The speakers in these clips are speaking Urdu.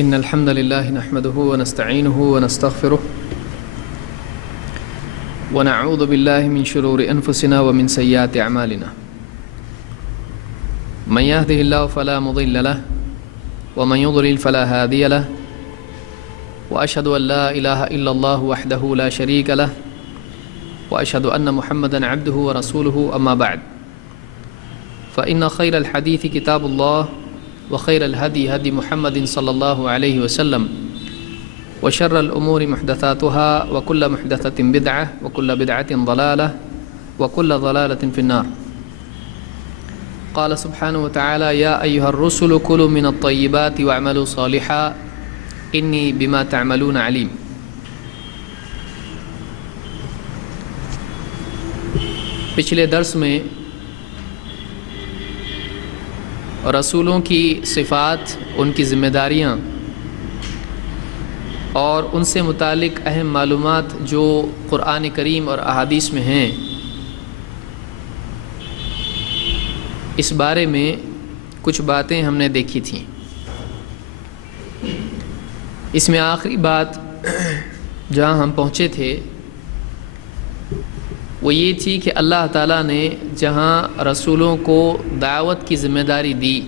إن الحمد لله نحمده ونستعينه ونستغفره ونعوذ بالله من شرور أنفسنا ومن سيئات أعمالنا من يهده الله فلا مضل له ومن يضلل فلا هادي له وأشهد أن لا إله إلا الله وحده لا شريك له وأشهد أن محمدا عبده ورسوله أما بعد فإن خير الحديث كتاب الله وخير الهدي هدي محمد صلى الله عليه وسلم وشر الأمور محدثاتها وكل محدثة بدعة وكل بدعة ضلالة وكل ضلالة في النار. قال سبحانه وتعالى يا أيها الرسل كلوا من الطيبات واعملوا صالحا إني بما تعملون عليم. پچھلے درس میں رسولوں کی صفات، ان کی ذمہ داریاں اور ان سے متعلق اہم معلومات جو قرآن کریم اور احادیث میں ہیں، اس بارے میں کچھ باتیں ہم نے دیکھی تھیں. اس میں آخری بات جہاں ہم پہنچے تھے وہ یہ تھی کہ اللہ تعالیٰ نے جہاں رسولوں کو دعوت کی ذمہ داری دی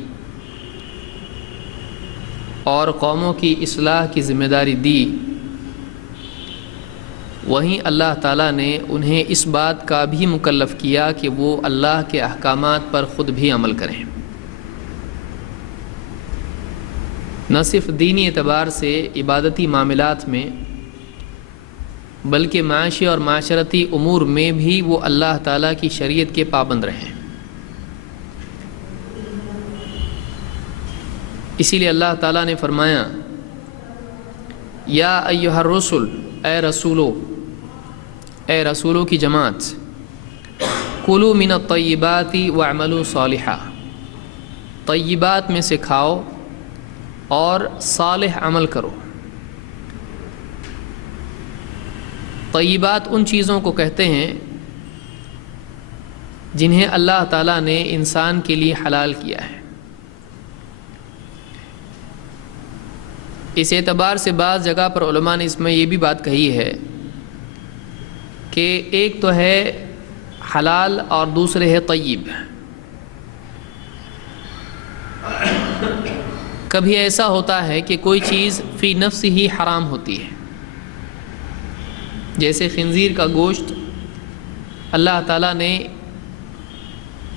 اور قوموں کی اصلاح کی ذمہ داری دی، وہیں اللہ تعالیٰ نے انہیں اس بات کا بھی مکلف کیا کہ وہ اللہ کے احکامات پر خود بھی عمل کریں، نہ صرف دینی اعتبار سے عبادتی معاملات میں بلکہ معاشی اور معاشرتی امور میں بھی وہ اللہ تعالیٰ کی شریعت کے پابند رہیں. اسی لیے اللہ تعالیٰ نے فرمایا یا ایھا الرسل، اے رسولوں کی جماعت، کلوا من الطیبات واعملوا صالحا، طیبات میں سے کھاؤ اور صالح عمل کرو. طیبات ان چیزوں کو کہتے ہیں جنہیں اللہ تعالیٰ نے انسان کے لیے حلال کیا ہے. اس اعتبار سے بعض جگہ پر علماء نے اس میں یہ بھی بات کہی ہے کہ ایک تو ہے حلال اور دوسرے ہے طیب. کبھی ایسا ہوتا ہے کہ کوئی چیز فی نفس ہی حرام ہوتی ہے، جیسے خنزیر کا گوشت اللہ تعالیٰ نے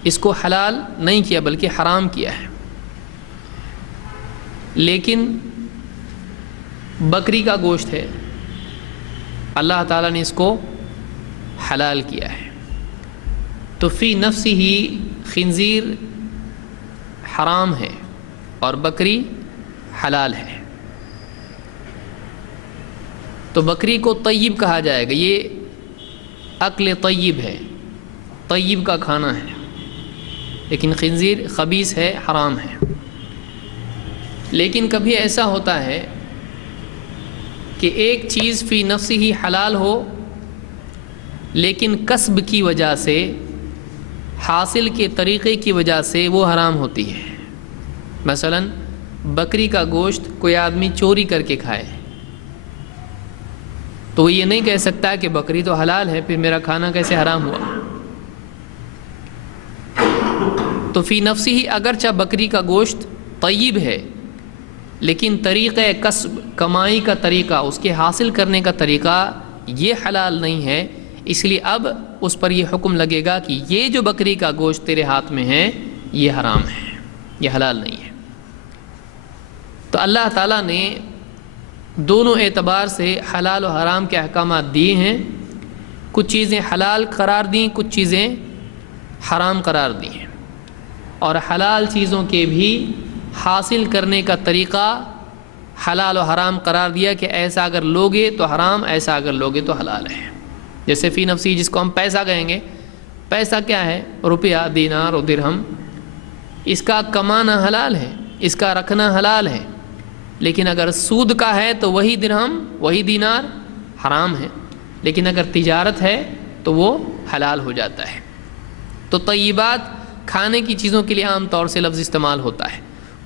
اس کو حلال نہیں کیا بلکہ حرام کیا ہے، لیکن بکری کا گوشت ہے اللہ تعالیٰ نے اس کو حلال کیا ہے. تو فی نفس ہی خنزیر حرام ہے اور بکری حلال ہے، تو بکری کو طیب کہا جائے گا. یہ اکل طیب ہے، طیب کا کھانا ہے، لیکن خنزیر خبیث ہے، حرام ہے. لیکن کبھی ایسا ہوتا ہے کہ ایک چیز فی نفس ہی حلال ہو لیکن کسب کی وجہ سے، حاصل کے طریقے کی وجہ سے وہ حرام ہوتی ہے. مثلا بکری کا گوشت کوئی آدمی چوری کر کے کھائے تو وہ یہ نہیں کہہ سکتا کہ بکری تو حلال ہے پھر میرا کھانا کیسے حرام ہوا. تو فی نفس ہی اگرچہ بکری کا گوشت طیب ہے لیکن طریقہ کسب، کمائی کا طریقہ، اس کے حاصل کرنے کا طریقہ یہ حلال نہیں ہے. اس لیے اب اس پر یہ حکم لگے گا کہ یہ جو بکری کا گوشت تیرے ہاتھ میں ہے یہ حرام ہے، یہ حلال نہیں ہے. تو اللہ تعالیٰ نے دونوں اعتبار سے حلال و حرام کے احکامات دیے ہیں. کچھ چیزیں حلال قرار دیں، کچھ چیزیں حرام قرار دی ہیں، اور حلال چیزوں کے بھی حاصل کرنے کا طریقہ حلال و حرام قرار دیا کہ ایسا اگر لوگے تو حرام، ایسا اگر لوگے تو حلال ہے. جیسے فی نفسی جس کو ہم پیسہ کہیں گے، پیسہ کیا ہے؟ روپیہ، دینار و درہم. اس کا کمانا حلال ہے، اس کا رکھنا حلال ہے، لیکن اگر سود کا ہے تو وہی درہم، وہی دینار حرام ہے، لیکن اگر تجارت ہے تو وہ حلال ہو جاتا ہے. تو طیبات کھانے کی چیزوں کے لیے عام طور سے لفظ استعمال ہوتا ہے.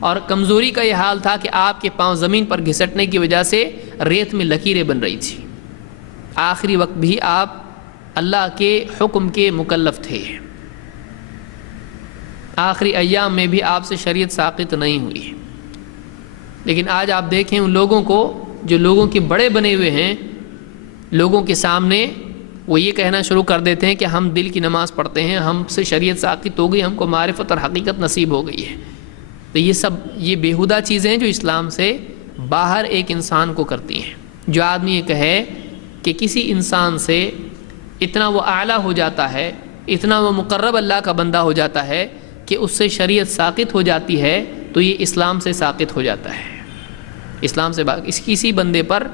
اور کمزوری کا یہ حال تھا کہ آپ کے پاؤں زمین پر گھسٹنے کی وجہ سے ریت میں لکیریں بن رہی تھیں. آخری وقت بھی آپ اللہ کے حکم کے مکلف تھے. آخری ایام میں بھی آپ سے شریعت ساقط نہیں ہوئی. لیکن آج آپ دیکھیں ان لوگوں کو جو لوگوں کے بڑے بنے ہوئے ہیں، لوگوں کے سامنے وہ یہ کہنا شروع کر دیتے ہیں کہ ہم دل کی نماز پڑھتے ہیں، ہم سے شریعت ساقط ہو گئی، ہم کو معرفت اور حقیقت نصیب ہو گئی ہے. تو یہ بیہودہ چیزیں جو اسلام سے باہر ایک انسان کو کرتی ہیں. جو آدمی یہ کہے کہ کسی انسان سے اتنا وہ اعلیٰ ہو جاتا ہے، اتنا وہ مقرب اللہ کا بندہ ہو جاتا ہے کہ اس سے شریعت ساقط ہو جاتی ہے، تو یہ اسلام سے ساقط ہو جاتا ہے. اسلام سے کسی بندے پر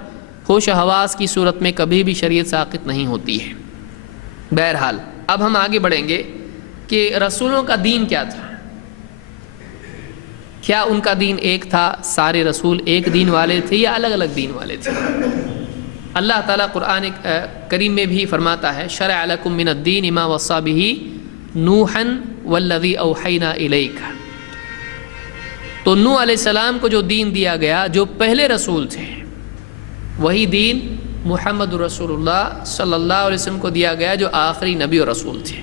ہوش و حواس کی صورت میں کبھی بھی شریعت ساقط نہیں ہوتی ہے. بہرحال اب ہم آگے بڑھیں گے کہ رسولوں کا دین کیا تھا. کیا ان کا دین ایک تھا؟ سارے رسول ایک دین والے تھے یا الگ الگ دین والے تھے؟ اللہ تعالیٰ قرآن کریم میں بھی فرماتا ہے شرع لکم من الدین ما وصی بہ نوحا والذی اوحینا الیک. تو نوح علیہ السلام کو جو دین دیا گیا، جو پہلے رسول تھے، وہی دین محمد رسول اللہ صلی اللہ علیہ وسلم کو دیا گیا جو آخری نبی اور رسول تھے.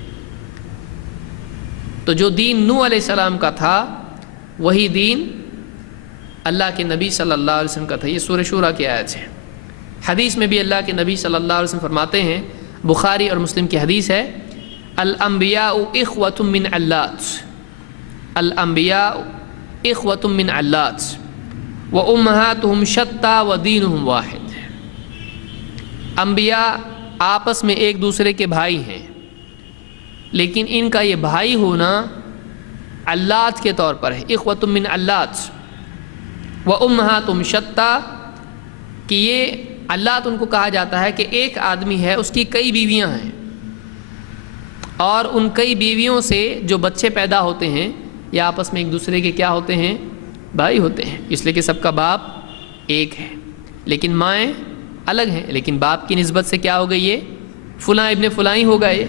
تو جو دین نوح علیہ السلام کا تھا وہی دین اللہ کے نبی صلی اللہ علیہ وسلم کا تھا. یہ سورہ شورى کی آیت ہے. حدیث میں بھی اللہ کے نبی صلی اللہ علیہ وسلم فرماتے ہیں، بخاری اور مسلم کی حدیث ہے، الانبیاء اخوۃ من علات، الانبیاء اخوۃ من علات وامہاتہم شتیٰ ودینہم واحد. انبیاء آپس میں ایک دوسرے کے بھائی ہیں، لیکن ان کا یہ بھائی ہونا علات کے طور پر ہے. اخوۃ من علات وامہاتہم شتیٰ، کہ یہ علات ان کو کہا جاتا ہے کہ ایک آدمی ہے، اس کی کئی بیویاں ہیں، اور ان کئی بیویوں سے جو بچے پیدا ہوتے ہیں یہ آپس میں ایک دوسرے کے کیا ہوتے ہیں؟ بھائی ہوتے ہیں. اس لیے کہ سب کا باپ ایک ہے، لیکن مائیں الگ ہیں. لیکن باپ کی نسبت سے کیا ہو گئی؟ یہ فلاں ابن فلاں ہی ہو گئے.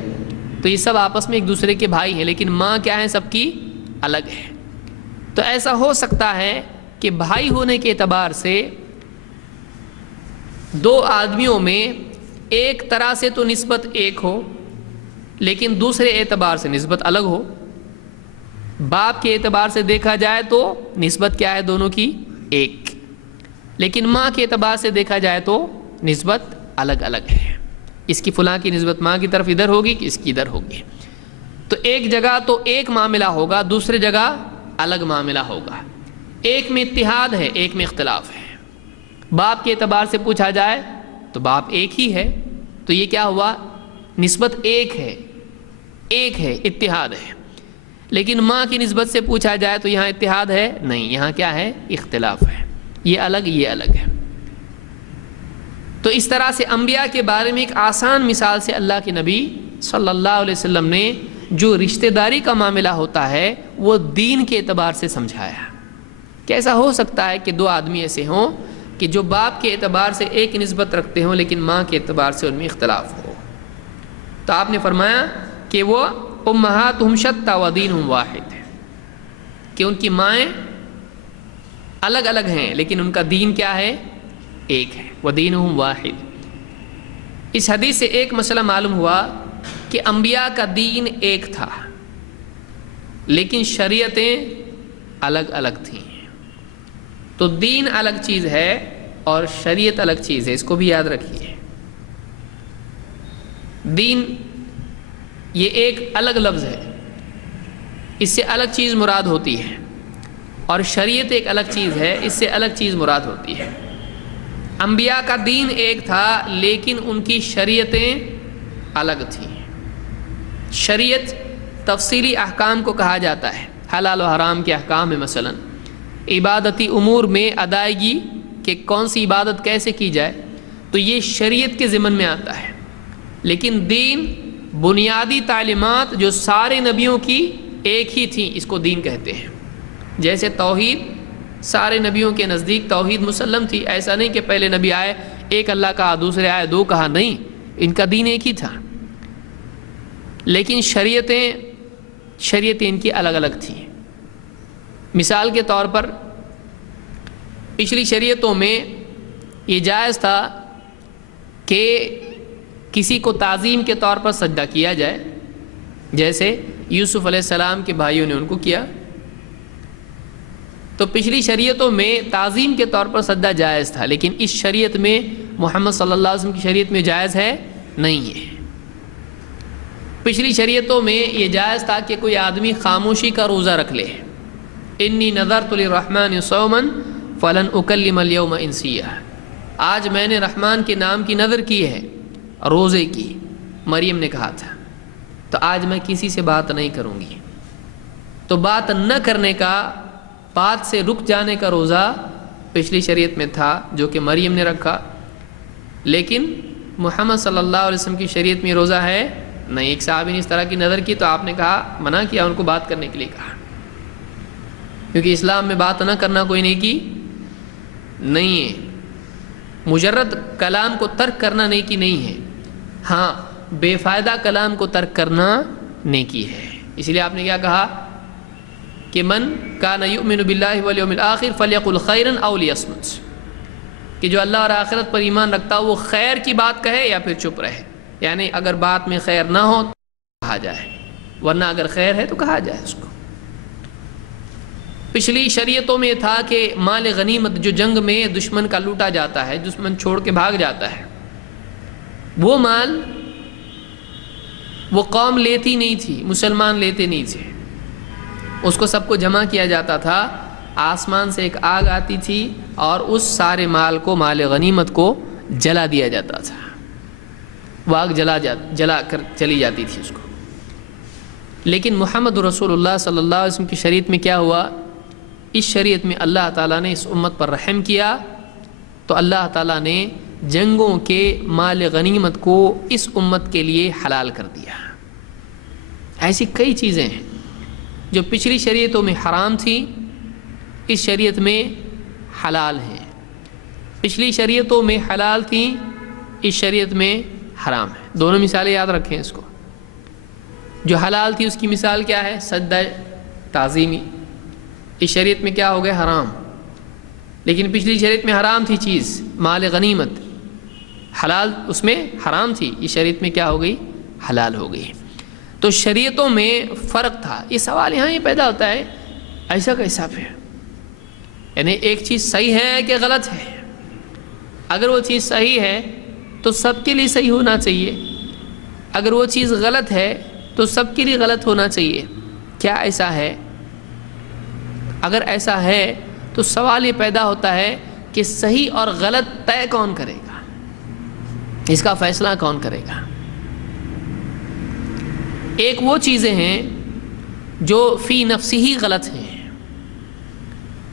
تو یہ سب آپس میں ایک دوسرے کے بھائی ہیں، لیکن ماں کیا ہے؟ سب کی الگ ہے. تو ایسا ہو سکتا ہے کہ بھائی ہونے کے اعتبار سے دو آدمیوں میں ایک طرح سے تو نسبت ایک ہو، لیکن دوسرے اعتبار سے نسبت الگ ہو. باپ کے اعتبار سے دیکھا جائے تو نسبت کیا ہے؟ دونوں کی ایک. لیکن ماں کے اعتبار سے دیکھا جائے تو نسبت الگ الگ ہے. اس کی فلاں کی نسبت ماں کی طرف ادھر ہوگی کہ اس کی ادھر ہوگی. تو ایک جگہ تو ایک معاملہ ہوگا، دوسری جگہ الگ معاملہ ہوگا. ایک میں اتحاد ہے، ایک میں اختلاف ہے. باپ کے اعتبار سے پوچھا جائے تو باپ ایک ہی ہے، تو یہ کیا ہوا؟ نسبت ایک ہے، اتحاد ہے. لیکن ماں کی نسبت سے پوچھا جائے تو یہاں اتحاد ہے نہیں، یہاں کیا ہے؟ اختلاف ہے. یہ الگ، یہ الگ ہے. تو اس طرح سے انبیاء کے بارے میں ایک آسان مثال سے اللہ کے نبی صلی اللہ علیہ وسلم نے جو رشتہ داری کا معاملہ ہوتا ہے وہ دین کے اعتبار سے سمجھایا. کیسا ہو سکتا ہے کہ دو آدمی ایسے ہوں کہ جو باپ کے اعتبار سے ایک نسبت رکھتے ہوں لیکن ماں کے اعتبار سے ان میں اختلاف ہو؟ تو آپ نے فرمایا کہ وہ امہاتہم شتیٰ ودینہم واحد، کہ ان کی مائیں الگ الگ ہیں لیکن ان کا دین کیا ہے؟ ایک ہے. ودینہم واحد. اس حدیث سے ایک مسئلہ معلوم ہوا کہ انبیاء کا دین ایک تھا لیکن شریعتیں الگ الگ تھیں. تو دین الگ چیز ہے اور شریعت الگ چیز ہے، اس کو بھی یاد رکھیے. دین یہ ایک الگ لفظ ہے، اس سے الگ چیز مراد ہوتی ہے، اور شریعت ایک الگ چیز ہے، اس سے الگ چیز مراد ہوتی ہے. انبیاء کا دین ایک تھا لیکن ان کی شریعتیں الگ تھیں. شریعت تفصیلی احکام کو کہا جاتا ہے. حلال و حرام کے احکام میں مثلا عبادتی امور میں ادائیگی کہ کون سی عبادت کیسے کی جائے، تو یہ شریعت کے ضمن میں آتا ہے. لیکن دین بنیادی تعلیمات جو سارے نبیوں کی ایک ہی تھیں، اس کو دین کہتے ہیں. جیسے توحید سارے نبیوں کے نزدیک توحید مسلم تھی. ایسا نہیں کہ پہلے نبی آئے ایک اللہ کہا، دوسرے آئے دو کہا، نہیں، ان کا دین ایک ہی تھا. لیکن شریعتیں ان کی الگ الگ تھیں. مثال کے طور پر پچھلی شریعتوں میں یہ جائز تھا کہ کسی کو تعظیم کے طور پر سجدہ کیا جائے، جیسے یوسف علیہ السلام کے بھائیوں نے ان کو کیا. تو پچھلی شریعتوں میں تعظیم کے طور پر سجدہ جائز تھا، لیکن اس شریعت میں محمد صلی اللہ علیہ وسلم کی شریعت میں جائز ہے نہیں ہے. پچھلی شریعتوں میں یہ جائز تھا کہ کوئی آدمی خاموشی کا روزہ رکھ لے. انی نذرت للرحمن صوما فلن اکلم اليوم انسیا، آج میں نے رحمان کے نام کی نذر کی ہے روزے کی، مریم نے کہا تھا، تو آج میں کسی سے بات نہیں کروں گی. تو بات نہ کرنے کا، بات سے رک جانے کا روزہ پچھلی شریعت میں تھا جو کہ مریم نے رکھا، لیکن محمد صلی اللہ علیہ وسلم کی شریعت میں روزہ ہے نہیں. ایک صحابی نے اس طرح کی نظر کی تو آپ نے کہا، منع کیا ان کو بات کرنے کے لیے کہا، کیونکہ اسلام میں بات نہ کرنا کوئی نیکی نہیں ہے. مجرد کلام کو ترک کرنا نیکی نہیں ہے، ہاں بے فائدہ کلام کو ترک کرنا نیکی ہے. اس لیے آپ نے کیا کہا کہ من کان یؤمن باللہ والیوم الآخر فلیقل خیرا او لیصمت، کہ جو اللہ اور آخرت پر ایمان رکھتا ہو وہ خیر کی بات کہے یا پھر چپ رہے. یعنی اگر بات میں خیر نہ ہو تو کہا جائے، ورنہ اگر خیر ہے تو کہا جائے اس کو. پچھلی شریعتوں میں تھا کہ مال غنیمت جو جنگ میں دشمن کا لوٹا جاتا ہے، دشمن چھوڑ کے بھاگ جاتا ہے، وہ مال وہ قوم لیتی نہیں تھی، مسلمان لیتے نہیں تھے، اس کو سب کو جمع کیا جاتا تھا. آسمان سے ایک آگ آتی تھی اور اس سارے مال کو، مال غنیمت کو جلا دیا جاتا تھا. وہ آگ جلا کر چلی جاتی تھی اس کو. لیکن محمد رسول اللہ صلی اللہ علیہ وسلم کی شریعت میں کیا ہوا؟ اس شریعت میں اللہ تعالیٰ نے اس امت پر رحم کیا، تو اللہ تعالیٰ نے جنگوں کے مال غنیمت کو اس امت کے لیے حلال کر دیا. ایسی کئی چیزیں ہیں جو پچھلی شریعتوں میں حرام تھی، اس شریعت میں حلال ہیں. پچھلی شریعتوں میں حلال تھیں، اس شریعت میں حرام ہے. دونوں مثالیں یاد رکھیں اس کو. جو حلال تھی اس کی مثال کیا ہے؟ سجدہ تعظیمی. اس شریعت میں کیا ہو گیا؟ حرام. لیکن پچھلی شریعت میں حرام تھی چیز مال غنیمت، حلال اس میں حرام تھی، اس شریعت میں کیا ہو گئی؟ حلال ہو گئی. تو شریعتوں میں فرق تھا. یہ سوال یہاں یہ پیدا ہوتا ہے، ایسا کیسا پھر؟ یعنی ایک چیز صحیح ہے کہ غلط ہے؟ اگر وہ چیز صحیح ہے تو سب کے لیے صحیح ہونا چاہیے، اگر وہ چیز غلط ہے تو سب کے لیے غلط ہونا چاہیے. کیا ایسا ہے؟ اگر ایسا ہے تو سوال یہ پیدا ہوتا ہے کہ صحیح اور غلط طے کون کرے گا؟ اس کا فیصلہ کون کرے گا؟ ایک وہ چیزیں ہیں جو فی نفسی ہی غلط ہیں،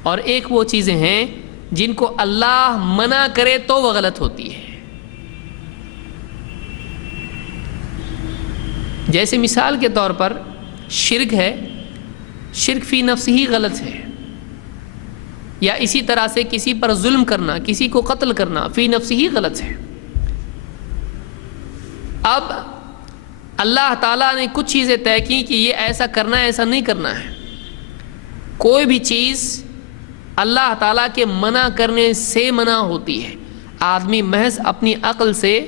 اور ایک وہ چیزیں ہیں جن کو اللہ منع کرے تو وہ غلط ہوتی ہے. جیسے مثال کے طور پر شرک ہے، شرک فی نفسی ہی غلط ہے. یا اسی طرح سے کسی پر ظلم کرنا، کسی کو قتل کرنا فی نفسی ہی غلط ہے. اب اللہ تعالیٰ نے کچھ چیزیں طے کی کہ یہ ایسا کرنا ہے، ایسا نہیں کرنا ہے. کوئی بھی چیز اللہ تعالیٰ کے منع کرنے سے منع ہوتی ہے. آدمی محض اپنی عقل سے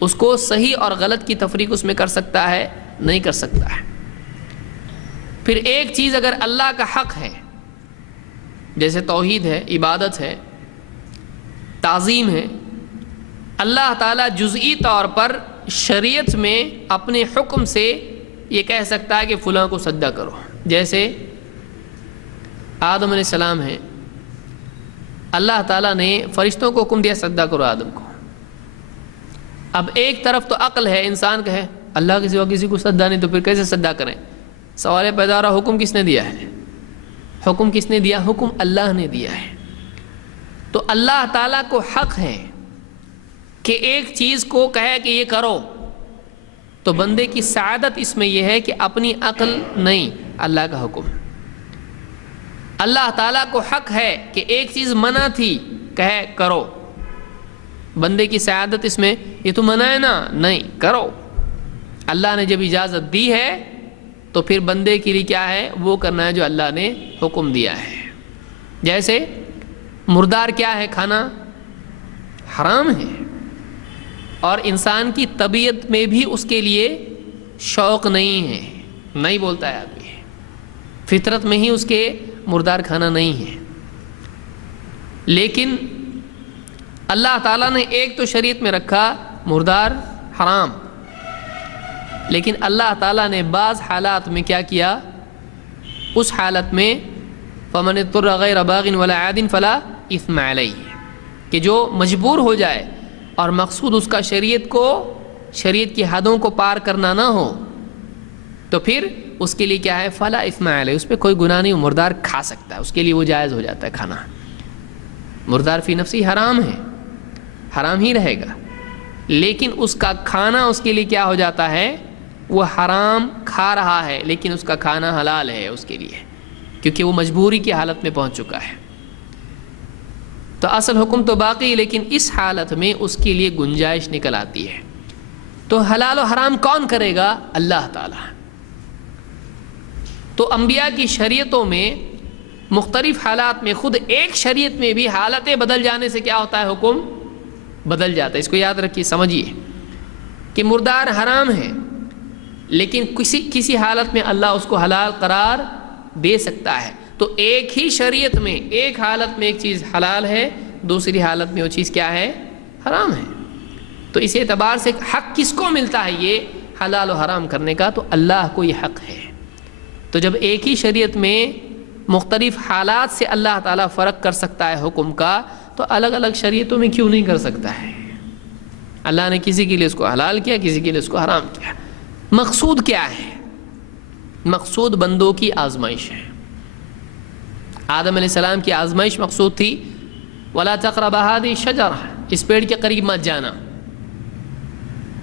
اس کو صحیح اور غلط کی تفریق اس میں کر سکتا ہے؟ نہیں کر سکتا ہے. پھر ایک چیز اگر اللہ کا حق ہے، جیسے توحید ہے، عبادت ہے، تعظیم ہے، اللہ تعالیٰ جزئی طور پر شریعت میں اپنے حکم سے یہ کہہ سکتا ہے کہ فلاں کو سجدہ کرو. جیسے آدم علیہ السلام ہیں، اللہ تعالیٰ نے فرشتوں کو حکم دیا سجدہ کرو آدم کو. اب ایک طرف تو عقل ہے، انسان کہے اللہ کے سوا کسی کو سجدہ نہیں، تو پھر کیسے سجدہ کریں؟ سوال پیدا ہو رہا، حکم کس نے دیا ہے؟ حکم کس نے دیا؟ حکم اللہ نے دیا ہے. تو اللہ تعالیٰ کو حق ہے کہ ایک چیز کو کہے کہ یہ کرو. تو بندے کی سعادت اس میں یہ ہے کہ اپنی عقل نہیں، اللہ کا حکم. اللہ تعالیٰ کو حق ہے کہ ایک چیز منع تھی، کہے کرو. بندے کی سعادت اس میں یہ تو منع ہے نا، نہیں کرو. اللہ نے جب اجازت دی ہے تو پھر بندے کے لیے کیا ہے؟ وہ کرنا ہے جو اللہ نے حکم دیا ہے. جیسے مردار کیا ہے؟ کھانا حرام ہے، اور انسان کی طبیعت میں بھی اس کے لیے شوق نہیں ہے، نہیں بولتا ہے آدمی، فطرت میں ہی اس کے مردار کھانا نہیں ہے. لیکن اللہ تعالیٰ نے ایک تو شریعت میں رکھا مردار حرام، لیکن اللہ تعالیٰ نے بعض حالات میں کیا کیا؟ اس حالت میں فَمَنِ اضْطُرَّ غَيْرَ بَاغٍ وَلَا عَادٍ فَلَا إِثْمَ عَلَيْهِ، کہ جو مجبور ہو جائے اور مقصود اس کا شریعت کی حدوں کو پار کرنا نہ ہو، تو پھر اس کے لیے کیا ہے؟ فَلَا إِثْمَ عَلَيْهِ، اس پہ کوئی گناہ نہیں، مردار کھا سکتا ہے، اس کے لیے وہ جائز ہو جاتا ہے کھانا. مردار فی نفسی حرام ہے، حرام ہی رہے گا، لیکن اس کا کھانا اس کے لیے کیا ہو جاتا ہے؟ وہ حرام کھا رہا ہے لیکن اس کا کھانا حلال ہے اس کے لیے، کیونکہ وہ مجبوری کی حالت میں پہنچ چکا ہے. تو اصل حکم تو باقی، لیکن اس حالت میں اس کے لیے گنجائش نکل آتی ہے. تو حلال و حرام کون کرے گا؟ اللہ تعالیٰ. تو انبیاء کی شریعتوں میں مختلف حالات میں خود ایک شریعت میں بھی حالتیں بدل جانے سے کیا ہوتا ہے؟ حکم بدل جاتا ہے. اس کو یاد رکھیے، سمجھیے کہ مردار حرام ہے، لیکن کسی حالت میں اللہ اس کو حلال قرار دے سکتا ہے. تو ایک ہی شریعت میں ایک حالت میں ایک چیز حلال ہے، دوسری حالت میں وہ چیز کیا ہے؟ حرام ہے. تو اس اعتبار سے حق کس کو ملتا ہے یہ حلال و حرام کرنے کا؟ تو اللہ کو یہ حق ہے. تو جب ایک ہی شریعت میں مختلف حالات سے اللہ تعالیٰ فرق کر سکتا ہے حکم کا، تو الگ الگ شریعتوں میں کیوں نہیں کر سکتا ہے؟ اللہ نے کسی کے لیے اس کو حلال کیا، کسی کے لیے اس کو حرام کیا. مقصود کیا ہے؟ مقصود بندوں کی آزمائش ہے. آدم علیہ السلام کی آزمائش مقصود تھی وَلَا تَقْرَبَ هَٰذِهِ الشَّجَرَةَ، اس پیڑ کے قریب مت جانا.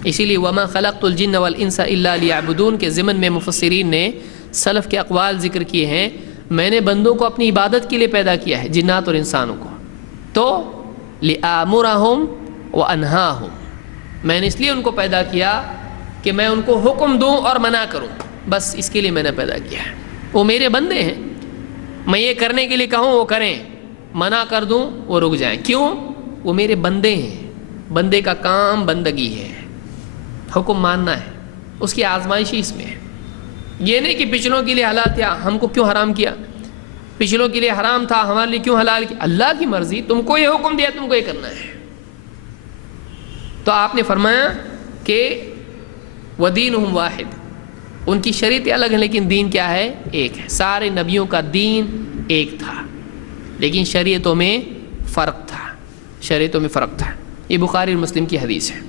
اسی لیے وَمَا خَلَقْتُ الْجِنَّ وَالْإِنسَ إِلَّا لِيَعْبُدُونَ کے ضمن میں مفسرین نے سلف کے اقوال ذکر کیے ہیں. میں نے بندوں کو اپنی عبادت کے لیے پیدا کیا ہے، جنات اور انسانوں کو. تو لِآمُرَهُمْ وَأَنْهَاهُمْ، میں نے اس لیے ان کو پیدا کیا کہ میں ان کو حکم دوں اور منع کروں، بس اس کے لیے میں نے پیدا کیا ہے. وہ میرے بندے ہیں، میں یہ کرنے کے لیے کہوں وہ کریں، منع کر دوں وہ رک جائیں. کیوں؟ وہ میرے بندے ہیں. بندے کا کام بندگی ہے، حکم ماننا ہے. اس کی آزمائش ہی اس میں ہے. یہ نہیں کہ پچھلوں کے لیے حلال تھا ہم کو کیوں حرام کیا، پچھلوں کے لیے حرام تھا ہمارے لیے کیوں حلال کیا. اللہ کی مرضی، تم کو یہ حکم دیا تم کو یہ کرنا ہے. تو آپ نے فرمایا کہ وَدِينُهُمْ وَاحِدٌ، ان کی شریعتیں الگ ہیں لیکن دین کیا ہے؟ ایک ہے. سارے نبیوں کا دین ایک تھا لیکن شریعتوں میں فرق تھا، شریعتوں میں فرق تھا. یہ بخاری اور مسلم کی حدیث ہے.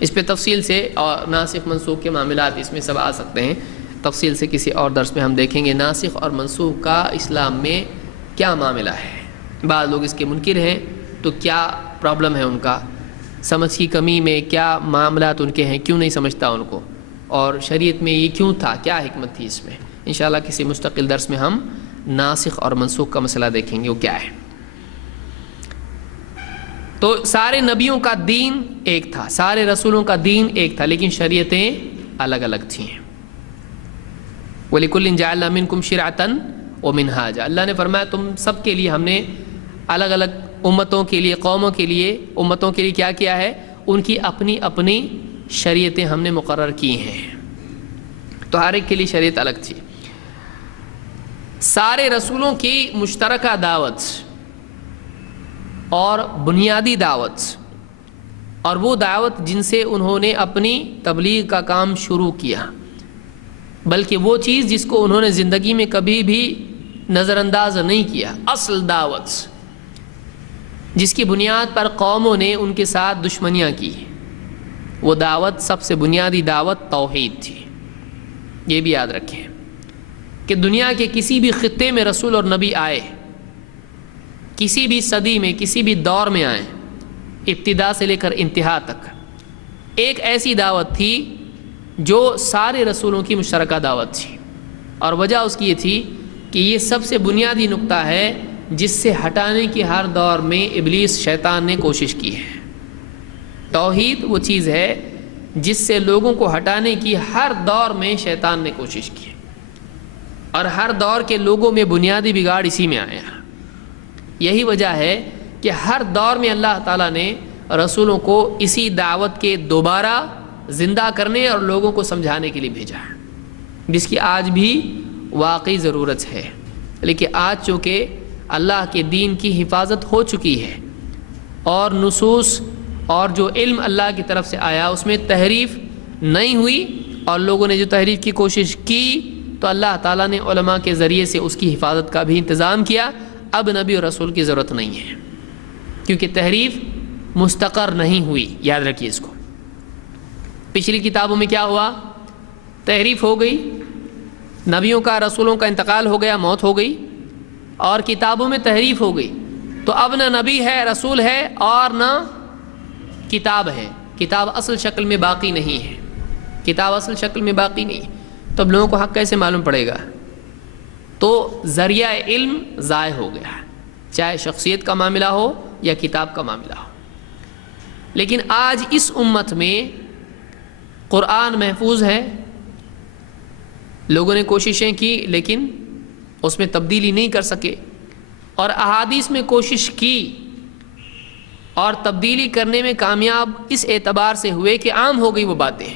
اس پہ تفصیل سے اور ناسخ منسوخ کے معاملات اس میں سب آ سکتے ہیں، تفصیل سے کسی اور درس میں ہم دیکھیں گے ناسخ اور منسوخ کا اسلام میں کیا معاملہ ہے. بعض لوگ اس کے منکر ہیں، تو کیا پرابلم ہے ان کا، سمجھ کی کمی میں کیا معاملات ان کے ہیں، کیوں نہیں سمجھتا ان کو، اور شریعت میں یہ کیوں تھا، کیا حکمت تھی اس میں. انشاءاللہ کسی مستقل درس میں ہم ناسخ اور منسوخ کا مسئلہ دیکھیں گے وہ کیا ہے. تو سارے نبیوں کا دین ایک تھا، سارے رسولوں کا دین ایک تھا، لیکن شریعتیں الگ الگ تھیں. وَلِكُلٍّ جَعَلْنَا مِنْكُمْ شِرْعَةً وَمِنْهَاجًا، اللہ نے فرمایا تم سب کے لیے ہم نے الگ الگ امتوں کے لیے، قوموں کے لیے، امتوں کے لیے کیا کیا ہے؟ ان کی اپنی اپنی شریعتیں ہم نے مقرر کی ہیں. تو ہر ایک کے لیے شریعت الگ تھی. سارے رسولوں کی مشترکہ دعوت اور بنیادی دعوت، اور وہ دعوت جن سے انہوں نے اپنی تبلیغ کا کام شروع کیا، بلکہ وہ چیز جس کو انہوں نے زندگی میں کبھی بھی نظر انداز نہیں کیا، اصل دعوت جس کی بنیاد پر قوموں نے ان کے ساتھ دشمنیاں کی، وہ دعوت سب سے بنیادی دعوت توحید تھی. یہ بھی یاد رکھیں کہ دنیا کے کسی بھی خطے میں رسول اور نبی آئے، کسی بھی صدی میں، کسی بھی دور میں آئے، ابتدا سے لے کر انتہا تک ایک ایسی دعوت تھی جو سارے رسولوں کی مشترکہ دعوت تھی. اور وجہ اس کی یہ تھی کہ یہ سب سے بنیادی نقطہ ہے جس سے ہٹانے کی ہر دور میں ابلیس شیطان نے کوشش کی ہے. توحید وہ چیز ہے جس سے لوگوں کو ہٹانے کی ہر دور میں شیطان نے کوشش کی، اور ہر دور کے لوگوں میں بنیادی بگاڑ اسی میں آیا۔ یہی وجہ ہے کہ ہر دور میں اللہ تعالیٰ نے رسولوں کو اسی دعوت کے دوبارہ زندہ کرنے اور لوگوں کو سمجھانے کے لیے بھیجا، جس کی آج بھی واقعی ضرورت ہے۔ لیکن آج چونکہ اللہ کے دین کی حفاظت ہو چکی ہے اور نصوص اور جو علم اللہ کی طرف سے آیا اس میں تحریف نہیں ہوئی، اور لوگوں نے جو تحریف کی کوشش کی تو اللہ تعالیٰ نے علماء کے ذریعے سے اس کی حفاظت کا بھی انتظام کیا۔ اب نبی اور رسول کی ضرورت نہیں ہے، کیونکہ تحریف مستقر نہیں ہوئی۔ یاد رکھیے اس کو۔ پچھلی کتابوں میں کیا ہوا؟ تحریف ہو گئی، نبیوں کا رسولوں کا انتقال ہو گیا، موت ہو گئی، اور کتابوں میں تحریف ہو گئی، تو اب نہ نبی ہے، رسول ہے، اور نہ کتاب ہے۔ کتاب اصل شکل میں باقی نہیں ہے، کتاب اصل شکل میں باقی نہیں ہے، تو اب لوگوں کو حق کیسے معلوم پڑے گا؟ تو ذریعہ علم ضائع ہو گیا، چاہے شخصیت کا معاملہ ہو یا کتاب کا معاملہ ہو۔ لیکن آج اس امت میں قرآن محفوظ ہے، لوگوں نے کوششیں کی لیکن اس میں تبدیلی نہیں کر سکے، اور احادیث میں کوشش کی اور تبدیلی کرنے میں کامیاب اس اعتبار سے ہوئے کہ عام ہو گئی وہ باتیں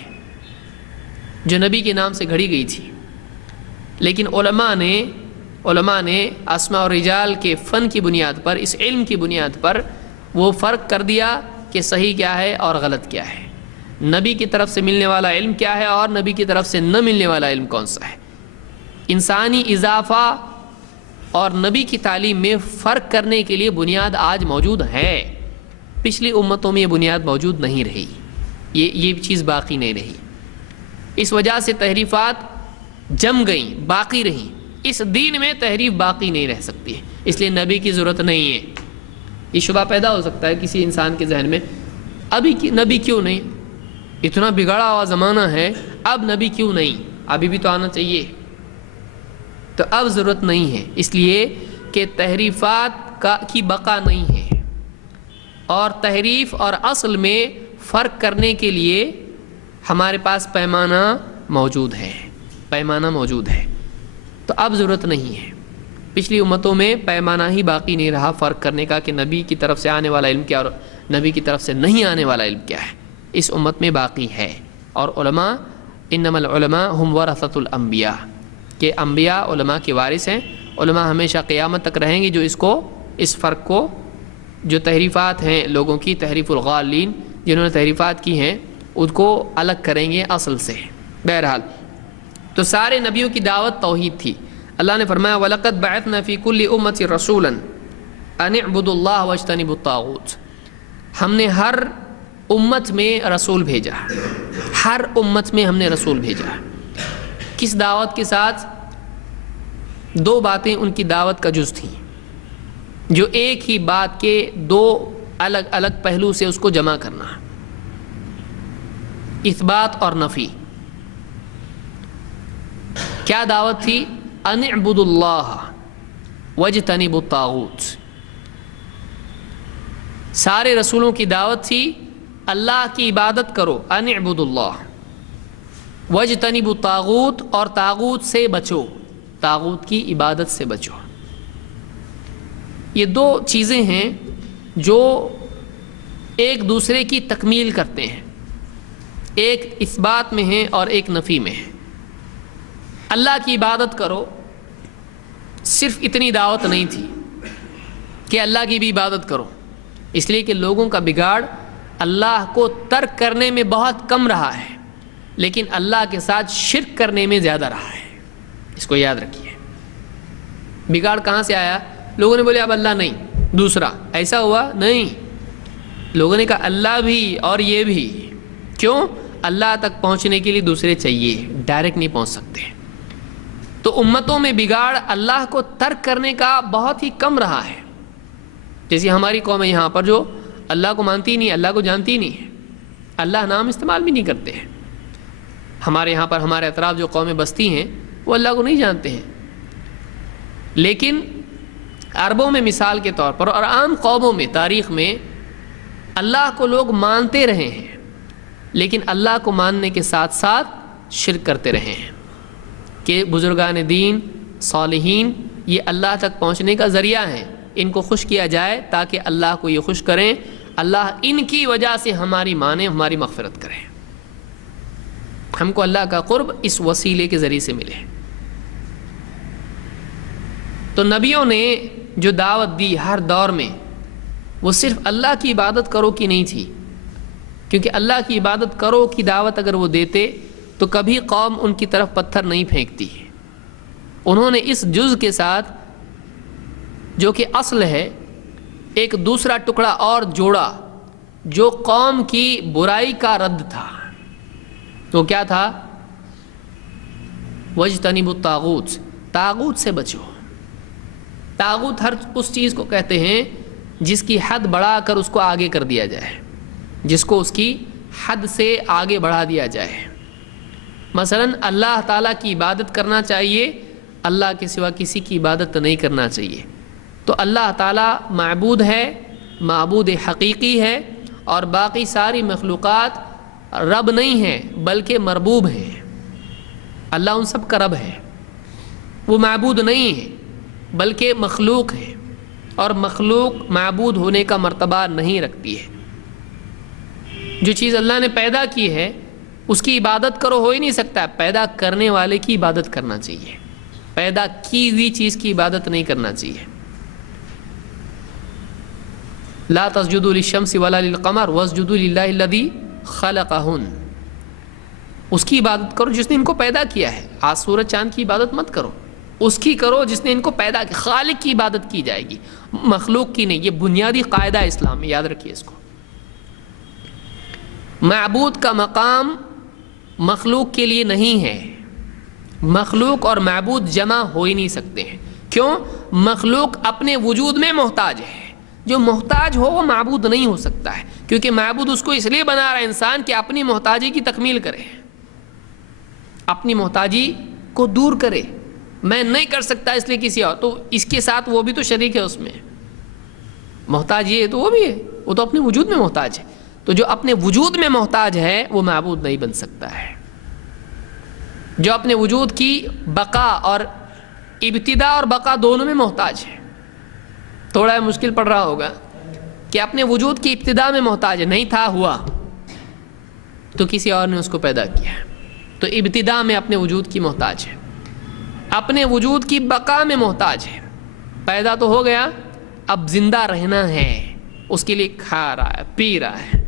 جو نبی کے نام سے گھڑی گئی تھی۔ لیکن علماء نے اسماء اور رجال کے فن کی بنیاد پر، اس علم کی بنیاد پر وہ فرق کر دیا کہ صحیح کیا ہے اور غلط کیا ہے، نبی کی طرف سے ملنے والا علم کیا ہے اور نبی کی طرف سے نہ ملنے والا علم کون سا ہے۔ انسانی اضافہ اور نبی کی تعلیم میں فرق کرنے کے لیے بنیاد آج موجود ہے، پچھلی امتوں میں یہ بنیاد موجود نہیں رہی، یہ چیز باقی نہیں رہی، اس وجہ سے تحریفات جم گئیں، باقی رہیں۔ اس دین میں تحریف باقی نہیں رہ سکتی ہے، اس لیے نبی کی ضرورت نہیں ہے۔ یہ شبہ پیدا ہو سکتا ہے کسی انسان کے ذہن میں، ابھی نبی کیوں نہیں؟ اتنا بگڑا ہوا زمانہ ہے، اب نبی کیوں نہیں؟ ابھی بھی تو آنا چاہیے۔ تو اب ضرورت نہیں ہے، اس لیے کہ تحریفات کی بقا نہیں ہے، اور تحریف اور اصل میں فرق کرنے کے لیے ہمارے پاس پیمانہ موجود ہے، تو اب ضرورت نہیں ہے۔ پچھلی امتوں میں پیمانہ ہی باقی نہیں رہا فرق کرنے کا کہ نبی کی طرف سے آنے والا علم کیا اور نبی کی طرف سے نہیں آنے والا علم کیا ہے، اس امت میں باقی ہے۔ اور علماء، انما العلماء هم ورثۃ الانبیاء، کہ انبیاء علماء کے وارث ہیں، علماء ہمیشہ قیامت تک رہیں گے جو اس فرق کو، جو تحریفات ہیں لوگوں کی، تحریف الغالین جنہوں نے تحریفات کی ہیں، ان کو الگ کریں گے اصل سے۔ بہرحال تو سارے نبیوں کی دعوت توحید تھی۔ اللہ نے فرمایا وَلَقَدْ بَعَثْنَا فِي كُلِّ أُمَّةٍ رَسُولًا أَنِ اعْبُدُوا اللَّهَ وَاجْتَنِبُوا الطَّاغُوتَ، ہم نے ہر امت میں رسول بھیجا، ہر امت میں ہم نے رسول بھیجا۔ کس دعوت کے ساتھ؟ دو باتیں ان کی دعوت کا جز تھیں، جو ایک ہی بات کے دو الگ الگ پہلو سے اس کو جمع کرنا، اثبات اور نفی۔ کیا دعوت تھی؟ ان اعبدوا اللہ واجتنبوا الطاغوت۔ سارے رسولوں کی دعوت تھی اللہ کی عبادت کرو، ان اعبدوا اللہ واجتنبوا الطاغوت، اور طاغوت سے بچو، طاغوت کی عبادت سے بچو۔ یہ دو چیزیں ہیں جو ایک دوسرے کی تکمیل کرتے ہیں، ایک اثبات میں ہے اور ایک نفی میں ہے۔ اللہ کی عبادت کرو، صرف اتنی دعوت نہیں تھی کہ اللہ کی بھی عبادت کرو، اس لیے کہ لوگوں کا بگاڑ اللہ کو ترک کرنے میں بہت کم رہا ہے، لیکن اللہ کے ساتھ شرک کرنے میں زیادہ رہا ہے۔ اس کو یاد رکھیے۔ بگاڑ کہاں سے آیا؟ لوگوں نے بولے اب اللہ نہیں، دوسرا ایسا ہوا نہیں، لوگوں نے کہا اللہ بھی اور یہ بھی۔ کیوں؟ اللہ تک پہنچنے کے لیے دوسرے چاہیے، ڈائریکٹ نہیں پہنچ سکتے۔ تو امتوں میں بگاڑ اللہ کو ترک کرنے کا بہت ہی کم رہا ہے۔ جیسے ہماری قوم ہے یہاں پر جو اللہ کو مانتی نہیں، اللہ کو جانتی نہیں ہے، اللہ نام استعمال بھی نہیں کرتے ہیں۔ ہمارے یہاں پر ہمارے اطراف جو قومیں بستی ہیں وہ اللہ کو نہیں جانتے ہیں، لیکن عربوں میں مثال کے طور پر اور عام قوموں میں تاریخ میں اللہ کو لوگ مانتے رہے ہیں، لیکن اللہ کو ماننے کے ساتھ ساتھ شرک کرتے رہے ہیں کہ بزرگان دین صالحین یہ اللہ تک پہنچنے کا ذریعہ ہیں، ان کو خوش کیا جائے تاکہ اللہ کو یہ خوش کریں، اللہ ان کی وجہ سے ہماری مانے، ہماری مغفرت کرے، ہم کو اللہ کا قرب اس وسیلے کے ذریعے سے ملے۔ تو نبیوں نے جو دعوت دی ہر دور میں وہ صرف اللہ کی عبادت کرو کی نہیں تھی، کیونکہ اللہ کی عبادت کرو کی دعوت اگر وہ دیتے تو کبھی قوم ان کی طرف پتھر نہیں پھینکتی۔ انہوں نے اس جز کے ساتھ جو کہ اصل ہے ایک دوسرا ٹکڑا اور جوڑا جو قوم کی برائی کا رد تھا۔ تو کیا تھا؟ وَاجْتَنِبُوا الطَّاغُوتَ، طاغوت سے بچو۔ طاغوت ہر اس چیز کو کہتے ہیں جس کی حد بڑھا کر اس کو آگے کر دیا جائے، جس کو اس کی حد سے آگے بڑھا دیا جائے۔ مثلا اللہ تعالیٰ کی عبادت کرنا چاہیے، اللہ کے سوا کسی کی عبادت نہیں کرنا چاہیے۔ تو اللہ تعالیٰ معبود ہے، معبود حقیقی ہے، اور باقی ساری مخلوقات رب نہیں ہیں بلکہ مربوب ہیں۔ اللہ ان سب کا رب ہے، وہ معبود نہیں ہے بلکہ مخلوق ہے، اور مخلوق معبود ہونے کا مرتبہ نہیں رکھتی ہے۔ جو چیز اللہ نے پیدا کی ہے اس کی عبادت کرو ہو ہی نہیں سکتا، پیدا کرنے والے کی عبادت کرنا چاہیے، پیدا کی ہوئی چیز کی عبادت نہیں کرنا چاہیے۔ لا تسجدوا للشمس ولا للقمر واسجدوا للہ الذی خلقہن، اس کی عبادت کرو جس نے ان کو پیدا کیا ہے۔ آج سورج چاند کی عبادت مت کرو، اس کی کرو جس نے ان کو پیدا کیا۔ خالق کی عبادت کی جائے گی، مخلوق کی نہیں۔ یہ بنیادی قاعدہ ہے اسلام میں، یاد رکھیے اس کو۔ معبود کا مقام مخلوق کے لیے نہیں ہے، مخلوق اور معبود جمع ہو ہی نہیں سکتے ہیں۔ کیوں؟ مخلوق اپنے وجود میں محتاج ہے، جو محتاج ہو وہ معبود نہیں ہو سکتا ہے، کیونکہ معبود اس کو اس لیے بنا رہا ہے انسان کہ اپنی محتاجی کی تکمیل کرے، اپنی محتاجی کو دور کرے۔ میں نہیں کر سکتا اس لیے کسی اور، تو اس کے ساتھ وہ بھی تو شریک ہے اس میں۔ محتاج یہ ہے تو وہ بھی ہے، وہ تو اپنے وجود میں محتاج ہے۔ تو جو اپنے وجود میں محتاج ہے وہ معبود نہیں بن سکتا ہے۔ جو اپنے وجود کی بقا اور ابتدا اور بقا دونوں میں محتاج ہے، تھوڑا مشکل پڑ رہا ہوگا کہ اپنے وجود کی ابتدا میں محتاج ہے، نہیں تھا ہوا تو کسی اور نے اس کو پیدا کیا، تو ابتدا میں اپنے وجود کی محتاج ہے، اپنے وجود کی بقا میں محتاج ہے۔ پیدا تو ہو گیا، اب زندہ رہنا ہے، اس کے لیے کھا رہا ہے، پی رہا ہے،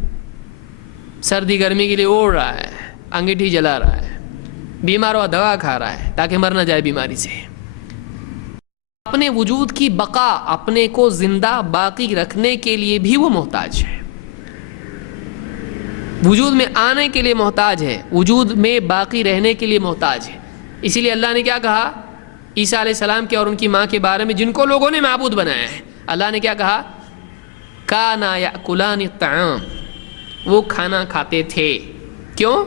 سردی گرمی کے لیے اوڑھ رہا ہے، انگیٹھی جلا رہا ہے، بیمار ہوا دوا کھا رہا ہے تاکہ مر نہ جائے بیماری سے۔ اپنے وجود کی بقا، اپنے کو زندہ باقی رکھنے کے لیے بھی وہ محتاج ہے، وجود میں آنے کے لیے محتاج ہے، وجود میں باقی رہنے کے لیے محتاج ہے۔ اسی لیے اللہ نے کیا کہا عیسیٰ علیہ السلام کے اور ان کی ماں کے بارے میں، جن کو لوگوں نے معبود بنایا ہے؟ اللہ نے کیا کہا؟ کانا یاکلان الطعام، وہ کھانا کھاتے تھے۔ کیوں؟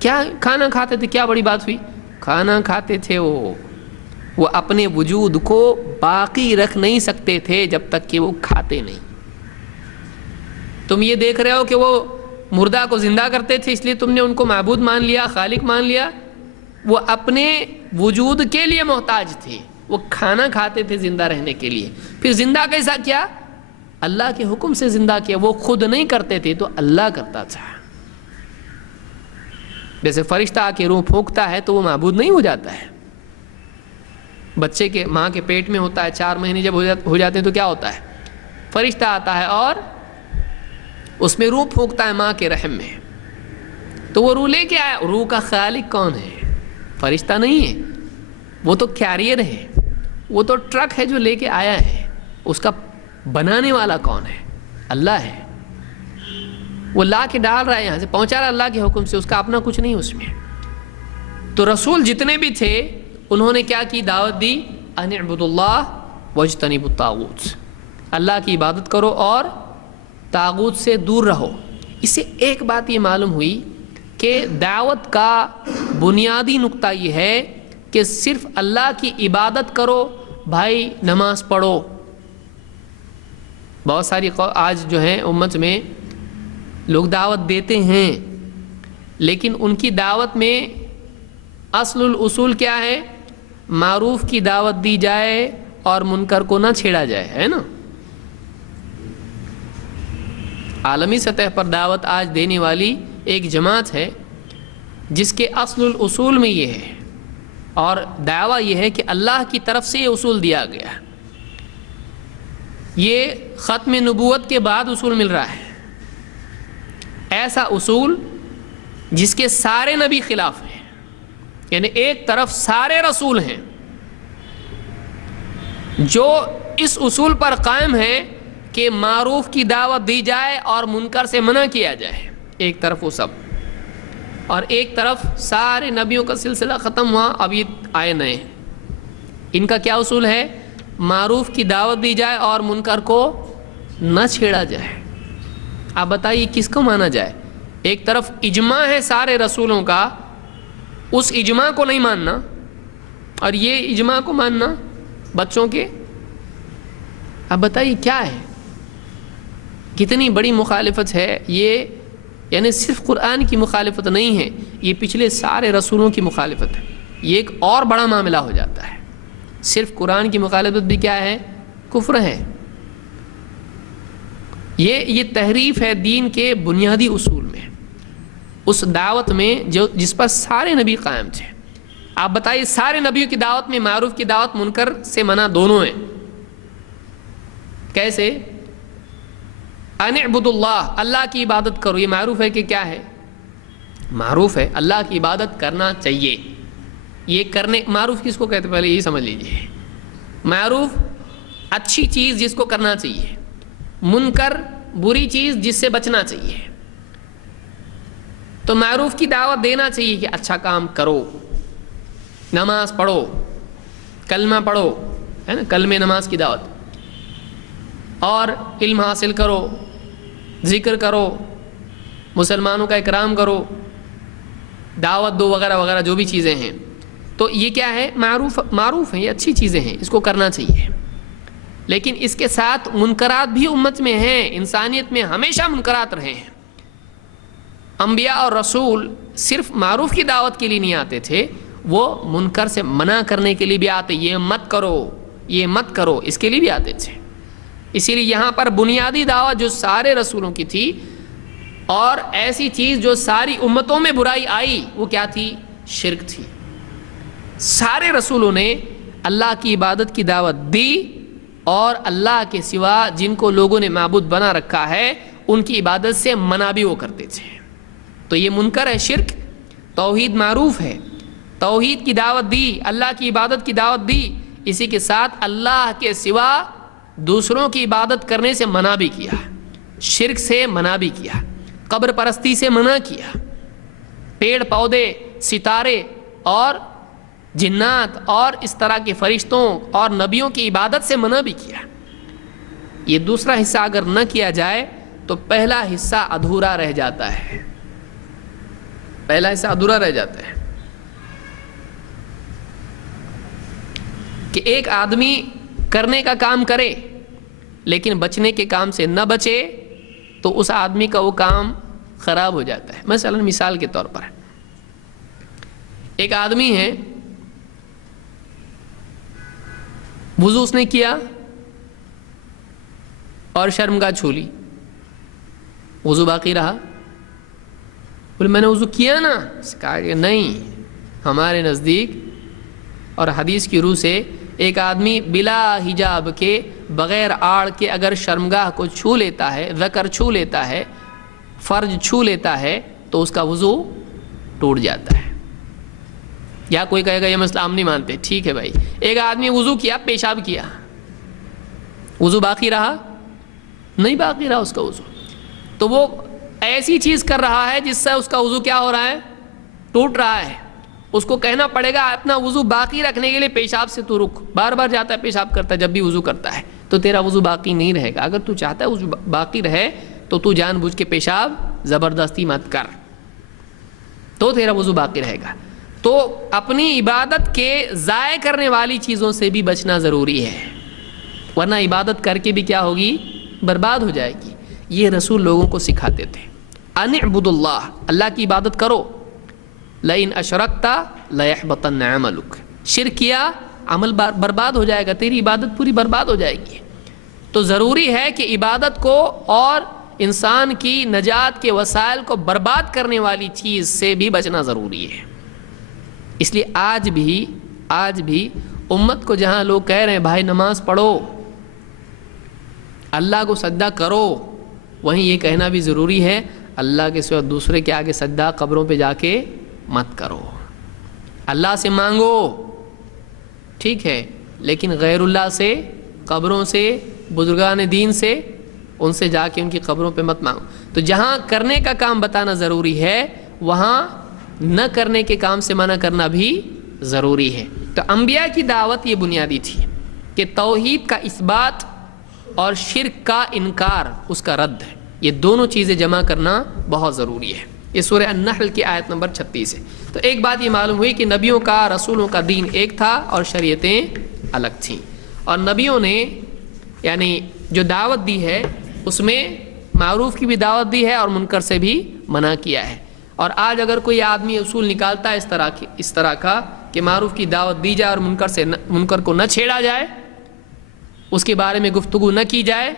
کیا کھانا کھاتے تھے؟ کیا بڑی بات ہوئی؟ کھانا کھاتے تھے، وہ اپنے وجود کو باقی رکھ نہیں سکتے تھے جب تک کہ وہ کھاتے نہیں۔ تم یہ دیکھ رہے ہو کہ وہ مردہ کو زندہ کرتے تھے، اس لیے تم نے ان کو معبود مان لیا، خالق مان لیا۔ وہ اپنے وجود کے لیے محتاج تھے، وہ کھانا کھاتے تھے زندہ رہنے کے لیے۔ پھر زندہ کیسا کیا؟ اللہ کے حکم سے زندہ کیا۔ وہ خود نہیں کرتے تھے تو اللہ کرتا تھا۔ جیسے فرشتہ آ کے روح پھونکتا ہے تو وہ معبود نہیں ہو جاتا ہے۔ بچے کے ماں کے پیٹ میں ہوتا ہے، 4 مہینے جب ہو جاتے ہیں تو کیا ہوتا ہے؟ فرشتہ آتا ہے اور اس میں روح پھونکتا ہے ماں کے رحم میں، تو وہ روح لے کے آیا۔ روح کا خالق کون ہے؟ فرشتہ نہیں ہے، وہ تو کیریئر ہے، وہ تو ٹرک ہے جو لے کے آیا ہے۔ اس کا بنانے والا کون ہے؟ اللہ ہے۔ وہ لا کے ڈال رہا ہے، یہاں سے پہنچا رہا اللہ کے حکم سے، اس کا اپنا کچھ نہیں اس میں۔ تو رسول جتنے بھی تھے انہوں نے کیا کی؟ دعوت دی ان اعبدوا اللہ واجتنبوا الطاغوت، اللہ کی عبادت کرو اور طاغوت سے دور رہو۔ اس سے ایک بات یہ معلوم ہوئی کہ دعوت کا بنیادی نقطہ یہ ہے کہ صرف اللہ کی عبادت کرو، بھائی نماز پڑھو۔ بہت ساری آج جو ہیں امت میں لوگ دعوت دیتے ہیں لیکن ان کی دعوت میں اصل الاصول کیا ہے؟ معروف کی دعوت دی جائے اور منکر کو نہ چھیڑا جائے، ہے نا؟ عالمی سطح پر دعوت آج دینے والی ایک جماعت ہے جس کے اصل الاصول میں یہ ہے، اور دعویٰ یہ ہے کہ اللہ کی طرف سے یہ اصول دیا گیا، یہ ختم نبوت کے بعد اصول مل رہا ہے، ایسا اصول جس کے سارے نبی خلاف ہیں، یعنی ایک طرف سارے رسول ہیں جو اس اصول پر قائم ہیں کہ معروف کی دعوت دی جائے اور منکر سے منع کیا جائے، ایک طرف وہ سب، اور ایک طرف سارے نبیوں کا سلسلہ ختم ہوا، اب یہ آئے نئے، ان کا کیا اصول ہے؟ معروف کی دعوت دی جائے اور منکر کو نہ چھیڑا جائے۔ آپ بتائیے کس کو مانا جائے؟ ایک طرف اجماع ہے سارے رسولوں کا، اس اجماع کو نہیں ماننا، اور یہ اجماع کو ماننا بچوں کے، آپ بتائیے کیا ہے؟ کتنی بڑی مخالفت ہے یہ، یعنی صرف قرآن کی مخالفت نہیں ہے، یہ پچھلے سارے رسولوں کی مخالفت ہے، یہ ایک اور بڑا معاملہ ہو جاتا ہے۔ صرف قرآن کی مخالفت بھی کیا ہے؟ کفر ہے۔ یہ تحریف ہے دین کے بنیادی اصول میں، اس دعوت میں جس پر سارے نبی قائم تھے۔ آپ بتائیے سارے نبیوں کی دعوت میں معروف کی دعوت، منکر سے منع دونوں ہیں، کیسے؟ ان اعبدوا اللہ، اللہ کی عبادت کرو، یہ معروف ہے کہ کیا ہے؟ معروف ہے، اللہ کی عبادت کرنا چاہیے۔ یہ کرنے، معروف کس کو کہتے ہیں پہلے یہ سمجھ لیجئے۔ معروف اچھی چیز جس کو کرنا چاہیے، منکر بری چیز جس سے بچنا چاہیے۔ تو معروف کی دعوت دینا چاہیے کہ اچھا کام کرو، نماز پڑھو، کلمہ پڑھو، ہے نا، کلمہ نماز کی دعوت، اور علم حاصل کرو، ذکر کرو، مسلمانوں کا اکرام کرو، دعوت دو، وغیرہ وغیرہ جو بھی چیزیں ہیں۔ تو یہ کیا ہے؟ معروف ہیں، یہ اچھی چیزیں ہیں، اس کو کرنا چاہیے۔ لیکن اس کے ساتھ منکرات بھی امت میں ہیں، انسانیت میں ہمیشہ منکرات رہے ہیں۔ انبیاء اور رسول صرف معروف کی دعوت کے لیے نہیں آتے تھے، وہ منکر سے منع کرنے کے لیے بھی آتے، یہ مت کرو، یہ مت کرو، اس کے لیے بھی آتے تھے۔ اسی لیے یہاں پر بنیادی دعوت جو سارے رسولوں کی تھی، اور ایسی چیز جو ساری امتوں میں برائی آئی، وہ کیا تھی؟ شرک تھی۔ سارے رسولوں نے اللہ کی عبادت کی دعوت دی، اور اللہ کے سوا جن کو لوگوں نے معبود بنا رکھا ہے ان کی عبادت سے منع بھی وہ کرتے تھے۔ تو یہ منکر ہے، شرک۔ توحید معروف ہے، توحید کی دعوت دی، اللہ کی عبادت کی دعوت دی، اسی کے ساتھ اللہ کے سوا دوسروں کی عبادت کرنے سے منع بھی کیا، شرک سے منع بھی کیا، قبر پرستی سے منع کیا، پیڑ پودے، ستارے اور جنات اور اس طرح کے فرشتوں اور نبیوں کی عبادت سے منع بھی کیا۔ یہ دوسرا حصہ اگر نہ کیا جائے تو پہلا حصہ ادھورا رہ جاتا ہے، پہلا حصہ ادھورا رہ جاتا ہے کہ ایک آدمی کرنے کا کام کرے لیکن بچنے کے کام سے نہ بچے تو اس آدمی کا وہ کام خراب ہو جاتا ہے۔ مثلا مثال کے طور پر ایک آدمی ہے، وضو اس نے کیا اور شرمگاہ چھو لی، وضو باقی رہا؟ بولے میں نے وضو کیا نا، کہا کہ نہیں، ہمارے نزدیک اور حدیث کی روح سے ایک آدمی بلا حجاب کے، بغیر آڑ کے اگر شرمگاہ کو چھو لیتا ہے، ذکر چھو لیتا ہے، فرج چھو لیتا ہے تو اس کا وضو ٹوٹ جاتا ہے۔ یا کوئی کہے گا یہ مسئلہ ہم نہیں مانتے، ٹھیک ہے بھائی، ایک آدمی وضو کیا، پیشاب کیا، وضو باقی رہا؟ نہیں باقی رہا اس کا وضو، تو وہ ایسی چیز کر رہا ہے جس سے اس کا وضو کیا ہو رہا ہے؟ ٹوٹ رہا ہے۔ اس کو کہنا پڑے گا اپنا وضو باقی رکھنے کے لیے پیشاب سے تو رک، بار بار جاتا ہے پیشاب کرتا ہے جب بھی وضو کرتا ہے، تو تیرا وضو باقی نہیں رہے گا۔ اگر تو چاہتا ہے وضو باقی رہے تو جان بوجھ کے پیشاب زبردستی مت کر، تو تیرا وضو باقی رہے گا۔ تو اپنی عبادت کے ضائع کرنے والی چیزوں سے بھی بچنا ضروری ہے، ورنہ عبادت کر کے بھی کیا ہوگی؟ برباد ہو جائے گی۔ یہ رسول لوگوں کو سکھاتے تھے، ان اعبدوا اللہ، اللہ کی عبادت کرو، لئن اشرکت لیحبطن عملک، شرک کیا عمل برباد ہو جائے گا، تیری عبادت پوری برباد ہو جائے گی۔ تو ضروری ہے کہ عبادت کو اور انسان کی نجات کے وسائل کو برباد کرنے والی چیز سے بھی بچنا ضروری ہے۔ اس لیے آج بھی امت کو جہاں لوگ کہہ رہے ہیں بھائی نماز پڑھو، اللہ کو سجدہ کرو، وہیں یہ کہنا بھی ضروری ہے اللہ کے سوا دوسرے کے آگے سجدہ قبروں پہ جا کے مت کرو، اللہ سے مانگو ٹھیک ہے، لیکن غیر اللہ سے، قبروں سے، بزرگان دین سے، ان سے جا کے ان کی قبروں پہ مت مانگو۔ تو جہاں کرنے کا کام بتانا ضروری ہے وہاں نہ کرنے کے کام سے منع کرنا بھی ضروری ہے۔ تو انبیاء کی دعوت یہ بنیادی تھی کہ توحید کا اثبات اور شرک کا انکار، اس کا رد ہے، یہ دونوں چیزیں جمع کرنا بہت ضروری ہے۔ یہ سورہ النحل کی آیت نمبر 36 ہے۔ تو ایک بات یہ معلوم ہوئی کہ نبیوں کا، رسولوں کا دین ایک تھا اور شریعتیں الگ تھیں، اور نبیوں نے یعنی جو دعوت دی ہے اس میں معروف کی بھی دعوت دی ہے اور منکر سے بھی منع کیا ہے۔ اور آج اگر کوئی آدمی اصول نکالتا ہے اس طرح کا کہ معروف کی دعوت دی جائے اور منکر کو نہ چھیڑا جائے، اس کے بارے میں گفتگو نہ کی جائے،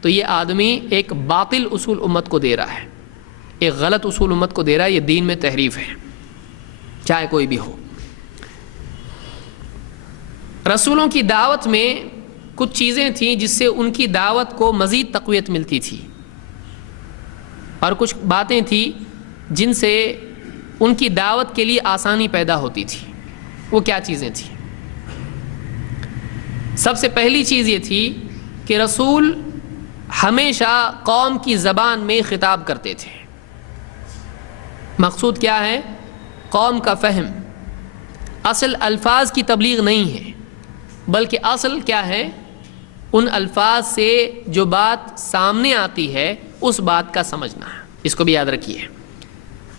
تو یہ آدمی ایک باطل اصول امت کو دے رہا ہے، ایک غلط اصول امت کو دے رہا ہے، یہ دین میں تحریف ہے چاہے کوئی بھی ہو۔ رسولوں کی دعوت میں کچھ چیزیں تھیں جس سے ان کی دعوت کو مزید تقویت ملتی تھی، اور کچھ باتیں تھیں جن سے ان کی دعوت کے لیے آسانی پیدا ہوتی تھی۔ وہ کیا چیزیں تھیں؟ سب سے پہلی چیز یہ تھی کہ رسول ہمیشہ قوم کی زبان میں خطاب کرتے تھے۔ مقصود کیا ہے؟ قوم کا فہم۔ اصل الفاظ کی تبلیغ نہیں ہے، بلکہ اصل کیا ہے؟ ان الفاظ سے جو بات سامنے آتی ہے اس بات کا سمجھنا ہے۔ اس کو بھی یاد رکھیے۔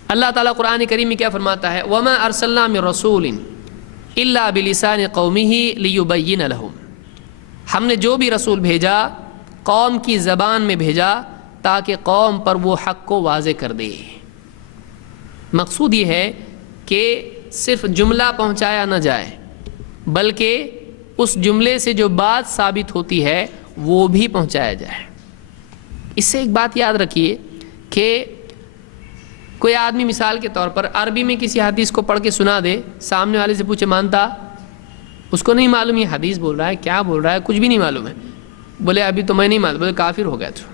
اللہ تعالیٰ قرآن کریم میں کیا فرماتا ہے؟ وَمَا أَرْسَلْنَا مِن رَسُولٍ إِلَّا بِلِسَانِ قَوْمِهِ لِيُبَيِّنَ لَهُمْ، ہم نے جو بھی رسول بھیجا قوم کی زبان میں بھیجا تاکہ قوم پر وہ حق کو واضح کر دے۔ مقصود یہ ہے کہ صرف جملہ پہنچایا نہ جائے، بلکہ اس جملے سے جو بات ثابت ہوتی ہے وہ بھی پہنچایا جائے۔ اس سے ایک بات یاد رکھیے کہ کوئی آدمی مثال کے طور پر عربی میں کسی حدیث کو پڑھ کے سنا دے، سامنے والے سے پوچھے مانتا؟ اس کو نہیں معلوم یہ حدیث بول رہا ہے، کیا بول رہا ہے، کچھ بھی نہیں معلوم ہے۔ بولے ابھی تو میں نہیں مانتا، بولے کافر ہو گیا تو۔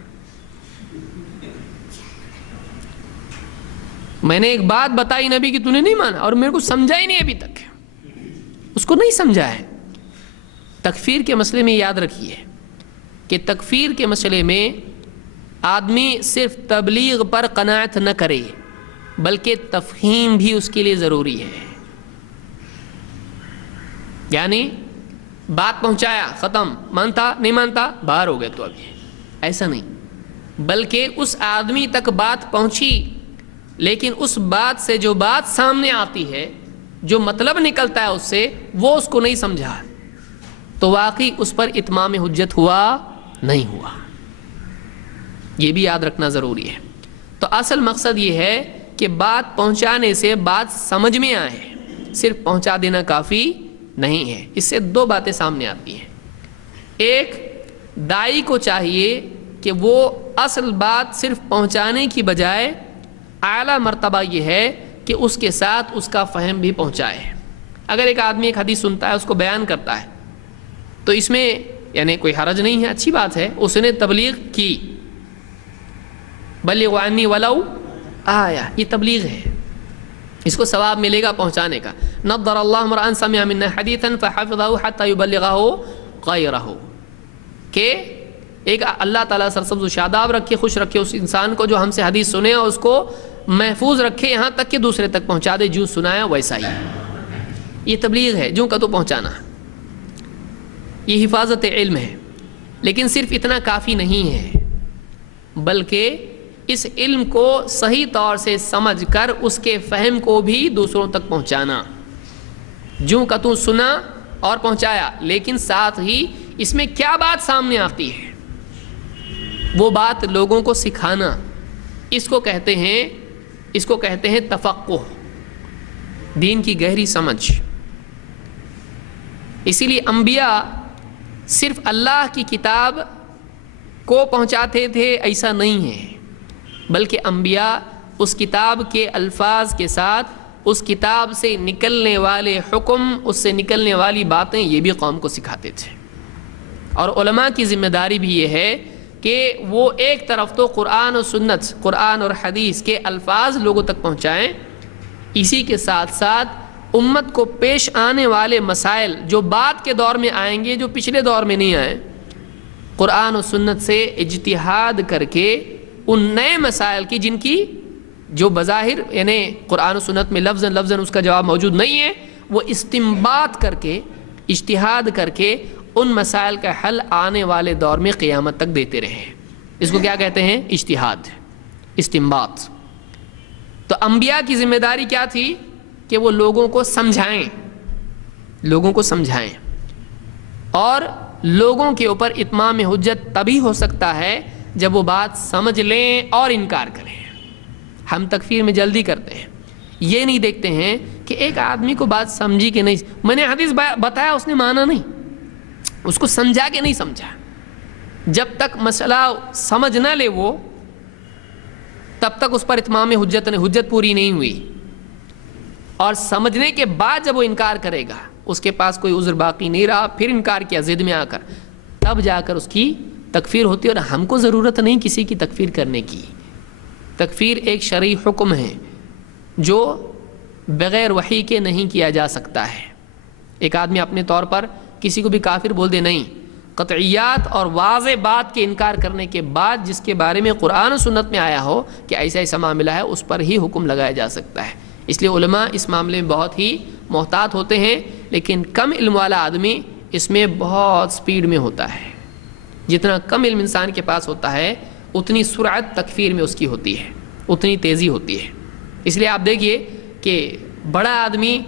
میں نے ایک بات بتائی نبی کی، تو نے نہیں مانا اور میرے کو سمجھا ہی نہیں ابھی تک، اس کو نہیں سمجھا ہے۔ تکفیر کے مسئلے میں یاد رکھیے کہ تکفیر کے مسئلے میں آدمی صرف تبلیغ پر قناعت نہ کرے، بلکہ تفہیم بھی اس کے لیے ضروری ہے۔ یعنی بات پہنچایا، ختم، مانتا نہیں مانتا باہر ہو گیا تو ابھی، ایسا نہیں، بلکہ اس آدمی تک بات پہنچی، لیکن اس بات سے جو بات سامنے آتی ہے، جو مطلب نکلتا ہے اس سے، وہ اس کو نہیں سمجھا، تو واقعی اس پر اتمام حجت ہوا نہیں ہوا۔ یہ بھی یاد رکھنا ضروری ہے۔ تو اصل مقصد یہ ہے کہ بات پہنچانے سے بات سمجھ میں آئے، صرف پہنچا دینا کافی نہیں ہے۔ اس سے دو باتیں سامنے آتی ہیں۔ ایک، داعی کو چاہیے کہ وہ اصل بات صرف پہنچانے کی بجائے اعلیٰ مرتبہ یہ ہے کہ اس کے ساتھ اس کا فہم بھی پہنچائے۔ اگر ایک آدمی ایک حدیث سنتا ہے، اس کو بیان کرتا ہے، تو اس میں یعنی کوئی حرج نہیں ہے، اچھی بات ہے، اس نے تبلیغ کی، بلغوا عنی ولو آیہ، یہ تبلیغ ہے، اس کو ثواب ملے گا پہنچانے کا۔ نضر اللہ امرأ سمع منا حدیثا فحفظہ حتی یبلغہ غیرہ، کہ ایک اللہ تعالیٰ سرسبز و شاداب رکھے، خوش رکھے اس انسان کو جو ہم سے حدیث سنے اور اس کو محفوظ رکھے یہاں تک کہ دوسرے تک پہنچا دے، جو سنایا ویسا ہی۔ یہ تبلیغ ہے، جو کا تو پہنچانا، یہ حفاظت علم ہے۔ لیکن صرف اتنا کافی نہیں ہے، بلکہ اس علم کو صحیح طور سے سمجھ کر اس کے فہم کو بھی دوسروں تک پہنچانا۔ جو کا تو سنا اور پہنچایا، لیکن ساتھ ہی اس میں کیا بات سامنے آتی ہے وہ بات لوگوں کو سکھانا، اس کو کہتے ہیں تفقہ، دین کی گہری سمجھ۔ اسی لیے انبیاء صرف اللہ کی کتاب کو پہنچاتے تھے ایسا نہیں ہے، بلکہ انبیاء اس کتاب کے الفاظ کے ساتھ اس کتاب سے نکلنے والے حکم، اس سے نکلنے والی باتیں یہ بھی قوم کو سکھاتے تھے۔ اور علماء کی ذمہ داری بھی یہ ہے کہ وہ ایک طرف تو قرآن و سنت، قرآن اور حدیث کے الفاظ لوگوں تک پہنچائیں، اسی کے ساتھ ساتھ امت کو پیش آنے والے مسائل جو بعد کے دور میں آئیں گے، جو پچھلے دور میں نہیں آئے، قرآن و سنت سے اجتہاد کر کے ان نئے مسائل کی، جن کی جو بظاہر یعنی قرآن و سنت میں لفظاً اس کا جواب موجود نہیں ہے، وہ استنباط کر کے، اجتہاد کر کے ان مسائل کا حل آنے والے دور میں قیامت تک دیتے رہے۔ اس کو کیا کہتے ہیں؟ اجتہاد، استنباط۔ تو انبیاء کی ذمہ داری کیا تھی کہ وہ لوگوں کو سمجھائیں، اور لوگوں کے اوپر اتمام حجت تبھی ہو سکتا ہے جب وہ بات سمجھ لیں اور انکار کریں۔ ہم تکفیر میں جلدی کرتے ہیں، یہ نہیں دیکھتے ہیں کہ ایک آدمی کو بات سمجھی کہ نہیں، میں نے حدیث بتایا اس نے مانا نہیں، اس کو سمجھا کہ نہیں سمجھا۔ جب تک مسئلہ سمجھ نہ لے وہ، تب تک اس پر اتمام حجت پوری نہیں ہوئی، اور سمجھنے کے بعد جب وہ انکار کرے گا، اس کے پاس کوئی عذر باقی نہیں رہا، پھر انکار کیا ضد میں آ کر، تب جا کر اس کی تکفیر ہوتی ہے۔ اور ہم کو ضرورت نہیں کسی کی تکفیر کرنے کی۔ تکفیر ایک شرعی حکم ہے جو بغیر وحی کے نہیں کیا جا سکتا ہے۔ ایک آدمی اپنے طور پر کسی کو بھی کافر بول دے، نہیں، قطعیات اور واضح بات کے انکار کرنے کے بعد جس کے بارے میں قرآن و سنت میں آیا ہو کہ ایسا ایسا معاملہ ہے، اس پر ہی حکم لگایا جا سکتا ہے۔ اس لیے علماء اس معاملے میں بہت ہی محتاط ہوتے ہیں، لیکن کم علم والا آدمی اس میں بہت سپیڈ میں ہوتا ہے۔ جتنا کم علم انسان کے پاس ہوتا ہے، اتنی سرعت تکفیر میں اس کی ہوتی ہے، اتنی تیزی ہوتی ہے۔ اس لیے آپ دیکھیے کہ بڑا آدمی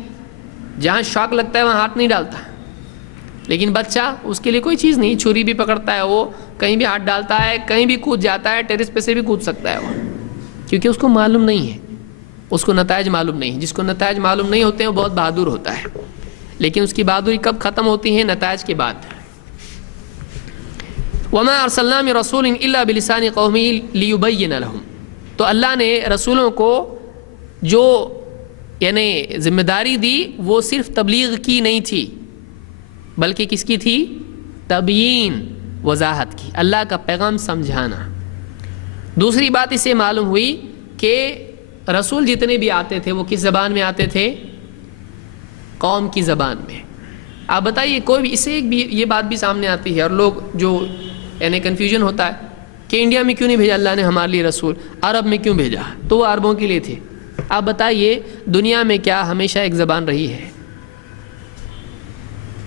جہاں شوق لگتا ہے وہاں ہاتھ نہیں ڈالتا، لیکن بچہ اس کے لیے کوئی چیز نہیں، چھری بھی پکڑتا ہے، وہ کہیں بھی ہاتھ ڈالتا ہے، کہیں بھی کود جاتا ہے، ٹیرس پہ سے بھی کود سکتا ہے وہ، کیونکہ اس کو معلوم نہیں ہے، اس کو نتائج معلوم نہیں۔ جس کو نتائج معلوم نہیں ہوتے ہیں وہ بہت بہادر ہوتا ہے، لیکن اس کی بہادری کب ختم ہوتی ہے؟ نتائج کے بعد۔ وَمَا أَرْسَلْنَا مِن رَسُولٍ إِلَّا بِلِسَانِ قَوْمِهِ لِيُبَيِّنَ لَهُمْ۔ تو اللہ نے رسولوں کو جو یعنی ذمہ داری دی وہ صرف تبلیغ کی نہیں تھی، بلکہ کس کی تھی؟ تبیین، وضاحت کی، اللہ کا پیغام سمجھانا۔ دوسری بات اس سے معلوم ہوئی کہ رسول جتنے بھی آتے تھے وہ کس زبان میں آتے تھے؟ قوم کی زبان میں۔ آپ بتائیے، کوئی بھی اس سے ایک بھی یہ بات بھی سامنے آتی ہے، اور لوگ جو یعنی کنفیوژن ہوتا ہے کہ انڈیا میں کیوں نہیں بھیجا اللہ نے ہمارے لیے رسول، عرب میں کیوں بھیجا؟ تو وہ عربوں کے لیے تھے۔ آپ بتائیے، دنیا میں کیا ہمیشہ ایک زبان رہی ہے؟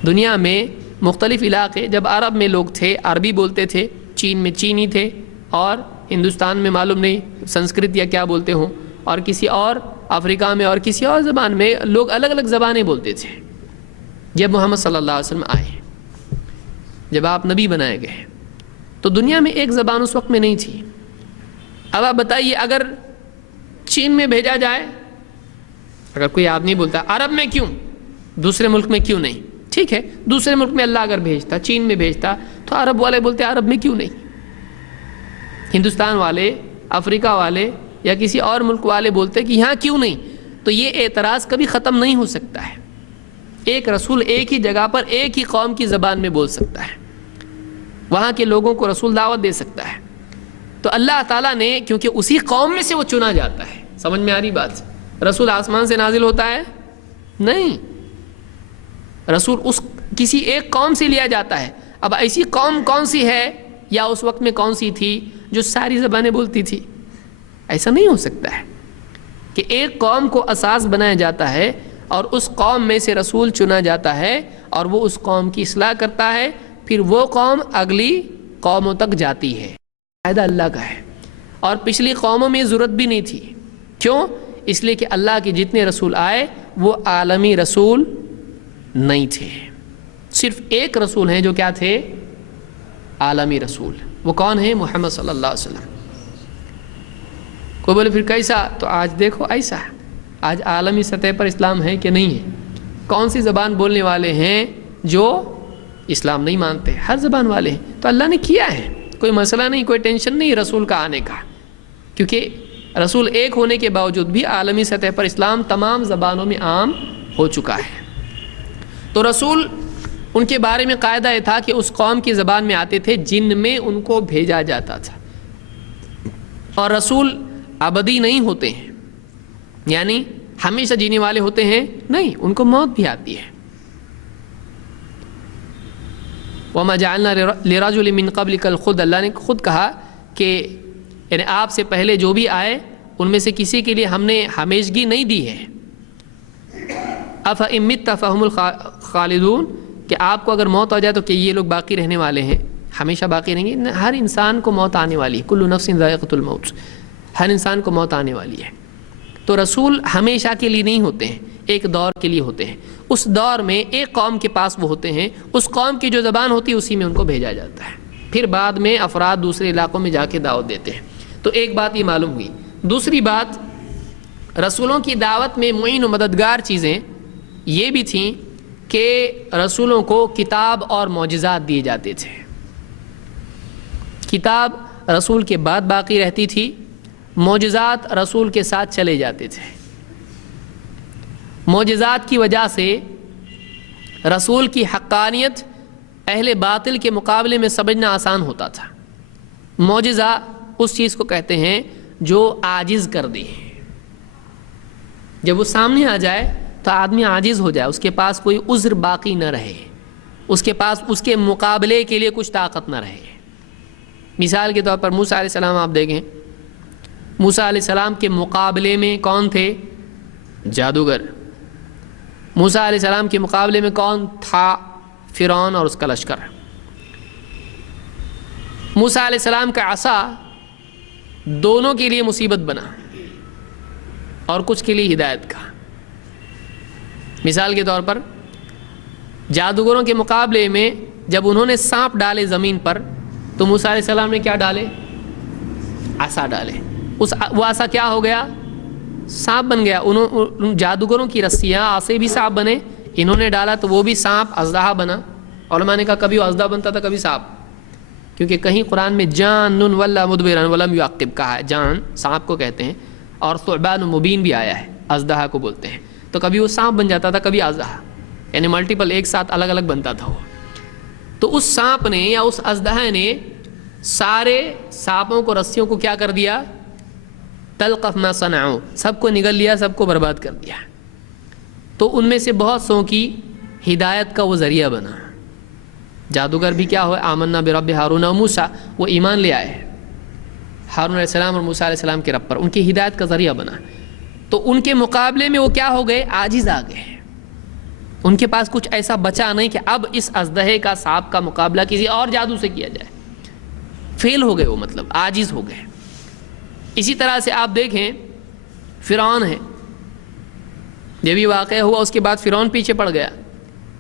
دنیا میں مختلف علاقے، جب عرب میں لوگ تھے عربی بولتے تھے، چین میں چینی تھے، اور ہندوستان میں معلوم نہیں سنسکرت یا کیا بولتے ہوں، اور کسی اور افریقہ میں اور کسی اور زبان میں لوگ الگ الگ زبانیں بولتے تھے۔ جب محمد صلی اللہ علیہ وسلم آئے، جب آپ نبی بنائے گئے، تو دنیا میں ایک زبان اس وقت میں نہیں تھی۔ اب آپ بتائیے، اگر چین میں بھیجا جائے، اگر کوئی آدمی بولتا عرب میں کیوں، دوسرے ملک میں کیوں نہیں؟ ٹھیک ہے، دوسرے ملک میں اللہ اگر بھیجتا، چین میں بھیجتا، تو عرب والے بولتے عرب میں کیوں نہیں؟ ہندوستان والے، افریقہ والے یا کسی اور ملک والے بولتے کہ یہاں کیوں نہیں؟ تو یہ اعتراض کبھی ختم نہیں ہو سکتا ہے۔ ایک رسول ایک ہی جگہ پر ایک ہی قوم کی زبان میں بول سکتا ہے، وہاں کے لوگوں کو رسول دعوت دے سکتا ہے۔ تو اللہ تعالیٰ نے، کیونکہ اسی قوم میں سے وہ چنا جاتا ہے، سمجھ میں آ رہی بات؟ رسول آسمان سے نازل ہوتا ہے؟ نہیں، رسول اس کسی ایک قوم سے لیا جاتا ہے۔ اب ایسی قوم کون سی ہے، یا اس وقت میں کون سی تھی جو ساری زبانیں بولتی تھی؟ ایسا نہیں ہو سکتا ہے کہ ایک قوم کو اساس بنایا جاتا ہے اور اس قوم میں سے رسول چنا جاتا ہے، اور وہ اس قوم کی اصلاح کرتا ہے، پھر وہ قوم اگلی قوموں تک جاتی ہے۔ فائدہ اللہ کا ہے، اور پچھلی قوموں میں ضرورت بھی نہیں تھی۔ کیوں؟ اس لیے کہ اللہ کے جتنے رسول آئے وہ عالمی رسول نہیں تھے، صرف ایک رسول ہیں جو کیا تھے؟ عالمی رسول۔ وہ کون ہیں؟ محمد صلی اللہ علیہ وسلم۔ کوئی بولے پھر کیسا؟ تو آج دیکھو ایسا ہے، آج عالمی سطح پر اسلام ہے کہ نہیں ہے؟ کون سی زبان بولنے والے ہیں جو اسلام نہیں مانتے؟ ہر زبان والے ہیں۔ تو اللہ نے کیا ہے، کوئی مسئلہ نہیں، کوئی ٹینشن نہیں رسول کا آنے کا، کیونکہ رسول ایک ہونے کے باوجود بھی عالمی سطح پر اسلام تمام زبانوں میں عام ہو چکا ہے۔ تو رسول ان کے بارے میں قاعدہ یہ تھا کہ اس قوم کی زبان میں آتے تھے جن میں ان کو بھیجا جاتا تھا، اور رسول ابدی نہیں ہوتے ہیں، یعنی ہمیشہ جینے والے ہوتے ہیں نہیں، ان کو موت بھی آتی ہے۔ وَمَا جَعَلْنَا لِرَجُلٍ مِّن قَبْلِكَ الْخُلْدَ، اللہ نے خود کہا کہ یعنی آپ سے پہلے جو بھی آئے ان میں سے کسی کے لیے ہم نے ہمیشگی نہیں دی ہے۔ أَفَإِن مِتَّ فَهُمُ الْخَالِدُونَ، کہ آپ کو اگر موت آ جائے تو کہ یہ لوگ باقی رہنے والے ہیں، ہمیشہ باقی رہیں گے؟ ہر انسان کو موت آنے والی ہے، کل نفس ذائقۃ الموت، ہر انسان کو موت آنے والی ہے۔ تو رسول ہمیشہ کے لیے نہیں ہوتے ہیں، ایک دور کے لیے ہوتے ہیں۔ اس دور میں ایک قوم کے پاس وہ ہوتے ہیں، اس قوم کی جو زبان ہوتی ہے اسی میں ان کو بھیجا جاتا ہے، پھر بعد میں افراد دوسرے علاقوں میں جا کے دعوت دیتے ہیں۔ تو ایک بات یہ معلوم ہوئی۔ دوسری بات، رسولوں کی دعوت میں معین و مددگار چیزیں یہ بھی تھیں کہ رسولوں کو کتاب اور معجزات دیے جاتے تھے۔ کتاب رسول کے بعد باقی رہتی تھی، معجزات رسول کے ساتھ چلے جاتے تھے۔ معجزات کی وجہ سے رسول کی حقانیت اہل باطل کے مقابلے میں سمجھنا آسان ہوتا تھا۔ معجزہ اس چیز کو کہتے ہیں جو عاجز کر دے، جب وہ سامنے آ جائے تو آدمی عاجز ہو جائے، اس کے پاس کوئی عذر باقی نہ رہے، اس کے پاس اس کے مقابلے کے لیے کچھ طاقت نہ رہے۔ مثال کے طور پر موسیٰ علیہ السلام آپ دیکھیں، موسیٰ علیہ السلام کے مقابلے میں کون تھے؟ جادوگر۔ موسیٰ علیہ السلام کے مقابلے میں کون تھا؟ فرعون اور اس کا لشکر۔ موسیٰ علیہ السلام کا عصا دونوں کے لیے مصیبت بنا اور کچھ کے لیے ہدایت کا۔ مثال کے طور پر جادوگروں کے مقابلے میں جب انہوں نے سانپ ڈالے زمین پر تو موسیٰ علیہ السلام نے کیا ڈالے؟ عصا ڈالے۔ وہ عصا کیا ہو گیا؟ سانپ بن گیا۔ ان جادوگروں کی رسیاں عصے بھی سانپ بنے، انہوں نے ڈالا تو وہ بھی سانپ اژدہا بنا۔ علماء نے کہا کبھی وہ اژدہا بنتا تھا کبھی سانپ، کیونکہ کہیں قرآن میں جان ولا مدبرا ولم یعقب کہا ہے، جان سانپ کو کہتے ہیں، اور ثعبان مبین بھی آیا ہے، اژدہا کو بولتے ہیں۔ تو کبھی وہ سانپ بن جاتا تھا کبھی اژدہا، یعنی ملٹیپل ایک ساتھ الگ الگ بنتا تھا وہ۔ تو اس سانپ نے یا اس اژدہا نے سارے سانپوں کو، رسیوں کو کیا کر دیا؟ تلقف ما صنعوا، سب کو نگل لیا، سب کو برباد کر دیا۔ تو ان میں سے بہت سو کی ہدایت کا وہ ذریعہ بنا۔ جادوگر بھی کیا ہوئے؟ آمنا برب ہارون و موسیٰ، وہ ایمان لے آئے ہارون علیہ السلام اور موسیٰ علیہ السلام کے رب پر، ان کی ہدایت کا ذریعہ بنا۔ تو ان کے مقابلے میں وہ کیا ہو گئے؟ عاجز آ گئے۔ ان کے پاس کچھ ایسا بچا نہیں کہ اب اس اژدہے کا، سانپ کا مقابلہ کسی اور جادو سے کیا جائے۔ فیل ہو گئے وہ، مطلب عاجز ہو گئے۔ اسی طرح سے آپ دیکھیں فرعون ہے، جب یہ واقعہ ہوا اس کے بعد فرعون پیچھے پڑ گیا۔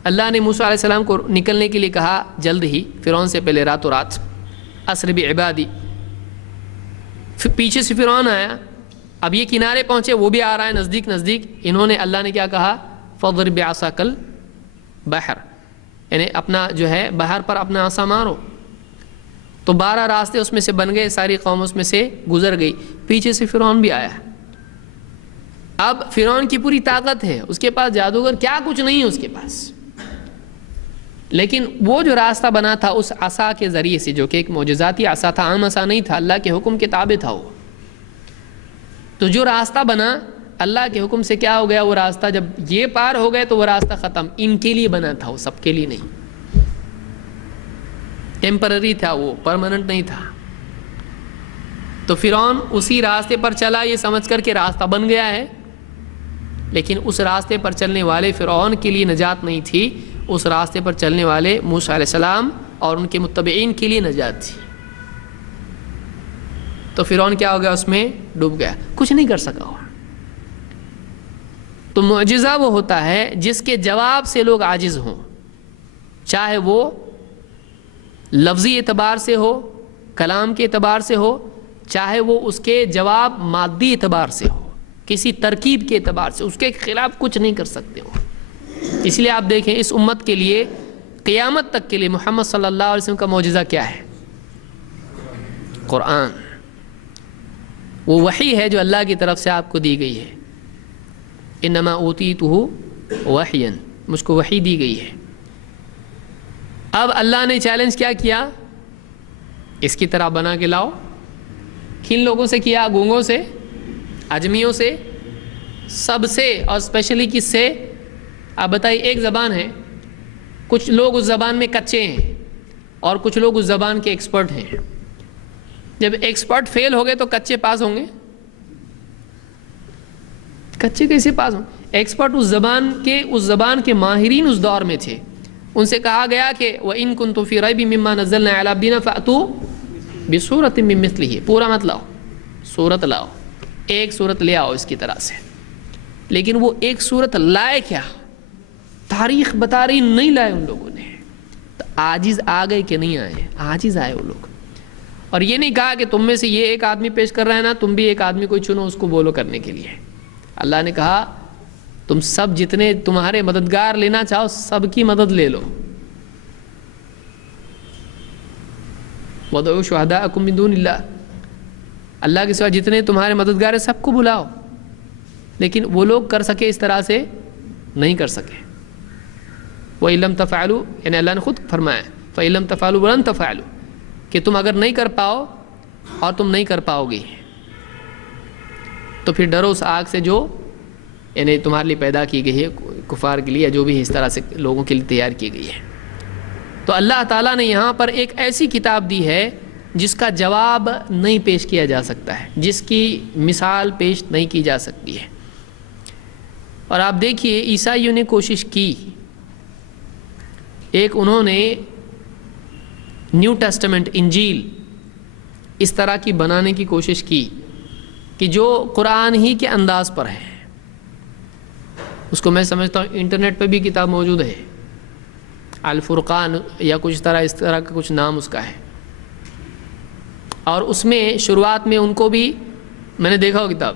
اللہ نے موسیٰ علیہ السلام کو نکلنے کے لیے کہا جلد ہی، فرعون سے پہلے راتوں رات، اسر بعبادی۔ پیچھے سے فرعون آیا، اب یہ کنارے پہنچے، وہ بھی آ رہا ہے نزدیک نزدیک۔ انہوں نے، اللہ نے کیا کہا؟ فَضْرِبْ بِعَصَاكَ الْبَحْرَ، یعنی اپنا جو ہے بحر پر اپنا عصا مارو۔ تو 12 راستے اس میں سے بن گئے، ساری قوم اس میں سے گزر گئی۔ پیچھے سے فرعون بھی آیا۔ اب فرعون کی پوری طاقت ہے، اس کے پاس جادوگر کیا کچھ نہیں ہے اس کے پاس، لیکن وہ جو راستہ بنا تھا اس عصا کے ذریعے سے، جو کہ ایک معجزاتی عصا تھا، عام عصا نہیں تھا، اللہ کے حکم کے تابع تھا وہ۔ تو جو راستہ بنا اللہ کے حکم سے، کیا ہو گیا وہ راستہ؟ جب یہ پار ہو گئے تو وہ راستہ ختم۔ ان کے لیے بنا تھا وہ، سب کے لیے نہیں، ٹیمپرری تھا وہ، پرماننٹ نہیں تھا۔ تو فرعون اسی راستے پر چلا یہ سمجھ کر کہ راستہ بن گیا ہے، لیکن اس راستے پر چلنے والے فرعون کے لیے نجات نہیں تھی، اس راستے پر چلنے والے موسیٰ علیہ السلام اور ان کے متبعین کے لیے نجات تھی۔ تو فرعون کیا ہو گیا؟ اس میں ڈوب گیا، کچھ نہیں کر سکا وہ۔ تو معجزہ وہ ہوتا ہے جس کے جواب سے لوگ عاجز ہوں، چاہے وہ لفظی اعتبار سے ہو، کلام کے اعتبار سے ہو، چاہے وہ اس کے جواب مادی اعتبار سے ہو، کسی ترکیب کے اعتبار سے، اس کے خلاف کچھ نہیں کر سکتے ہو۔ اس لیے آپ دیکھیں اس امت کے لیے قیامت تک کے لیے محمد صلی اللہ علیہ وسلم کا معجزہ کیا ہے؟ قرآن، وہ وحی ہے جو اللہ کی طرف سے آپ کو دی گئی ہے۔ انما اوتیتہ وحیا، مجھ کو وحی دی گئی ہے۔ اب اللہ نے چیلنج کیا کیا؟ اس کی طرح بنا کے لاؤ۔ کن لوگوں سے کیا؟ گونگوں سے، اجمیوں سے، سب سے، اور اسپیشلی کس سے؟ آپ بتائیے، ایک زبان ہے، کچھ لوگ اس زبان میں کچے ہیں اور کچھ لوگ اس زبان کے ایکسپرٹ ہیں۔ جب ایکسپرٹ فیل ہو گئے تو کچے پاس ہوں گے؟ کچے کیسے پاس ہوں؟ ایکسپرٹ اس زبان کے ماہرین اس دور میں تھے، ان سے کہا گیا کہ وَإِن كُنتُمْ فِي رَيْبٍ مِّمَّا نَزَّلْنَا عَلَىٰ عَبْدِنَا فَأْتُوا بِسُورَةٍ مِّن مِّثْلِهِ، پورا مت لاؤ، سورت لاؤ، ایک سورت لے آؤ اس کی طرح سے۔ لیکن وہ ایک سورت لائے کیا؟ تاریخ بتا رہی نہیں لائے ان لوگوں نے۔ تو عاجز آ گئے کہ نہیں آئے؟ عاجز آئے وہ لوگ۔ اور یہ نہیں کہا کہ تم میں سے یہ ایک آدمی پیش کر رہا ہے نا، تم بھی ایک آدمی کوئی چنو اس کو بولو کرنے کے لیے۔ اللہ نے کہا تم سب جتنے تمہارے مددگار لینا چاہو سب کی مدد لے لو۔ وَادْعُوا شُهَدَاءَكُم مِّن دُونِ اللَّهِ، اللہ کے سوا جتنے تمہارے مددگار ہیں سب کو بلاؤ۔ لیکن وہ لوگ کر سکے اس طرح سے نہیں کر سکے۔ وَإِن لَّمْ تَفْعَلُوا، یعنی اللہ نے خود فرمایا فَإِن لَّمْ تَفْعَلُوا وَلَن تَفْعَلُوا، کہ تم اگر نہیں کر پاؤ اور تم نہیں کر پاؤ گے تو پھر ڈرو اس آگ سے جو یعنی تمہارے لیے پیدا کی گئی ہے، کفار کے لیے، جو بھی اس طرح سے لوگوں کے لیے تیار کی گئی ہے۔ تو اللہ تعالیٰ نے یہاں پر ایک ایسی کتاب دی ہے جس کا جواب نہیں پیش کیا جا سکتا ہے، جس کی مثال پیش نہیں کی جا سکتی ہے۔ اور آپ دیکھیے عیسائیوں نے کوشش کی، ایک انہوں نے نیو ٹیسٹمنٹ، انجیل اس طرح کی بنانے کی کوشش کی کہ جو قرآن ہی کے انداز پر ہے۔ اس کو میں سمجھتا ہوں انٹرنیٹ پہ بھی کتاب موجود ہے، الفرقان یا کچھ اس طرح کا کچھ نام اس کا ہے۔ اور اس میں شروعات میں ان کو بھی میں نے دیکھا ہو کتاب،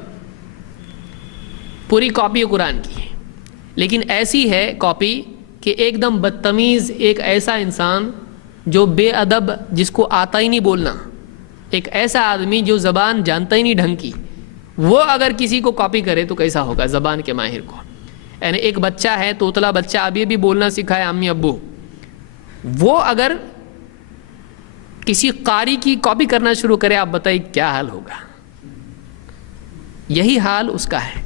پوری کاپی ہے قرآن کی، لیکن ایسی ہے کاپی کہ ایک دم بدتمیز، ایک ایسا انسان جو بے ادب، جس کو آتا ہی نہیں بولنا، ایک ایسا آدمی جو زبان جانتا ہی نہیں ڈھنگ کی، وہ اگر کسی کو کاپی کرے تو کیسا ہوگا زبان کے ماہر کو؟ یعنی ایک بچہ ہے، توتلا بچہ، اب یہ بھی بولنا سکھائے امی ابو، وہ اگر کسی قاری کی کاپی کرنا شروع کرے، آپ بتائیے کیا حال ہوگا؟ یہی حال اس کا ہے۔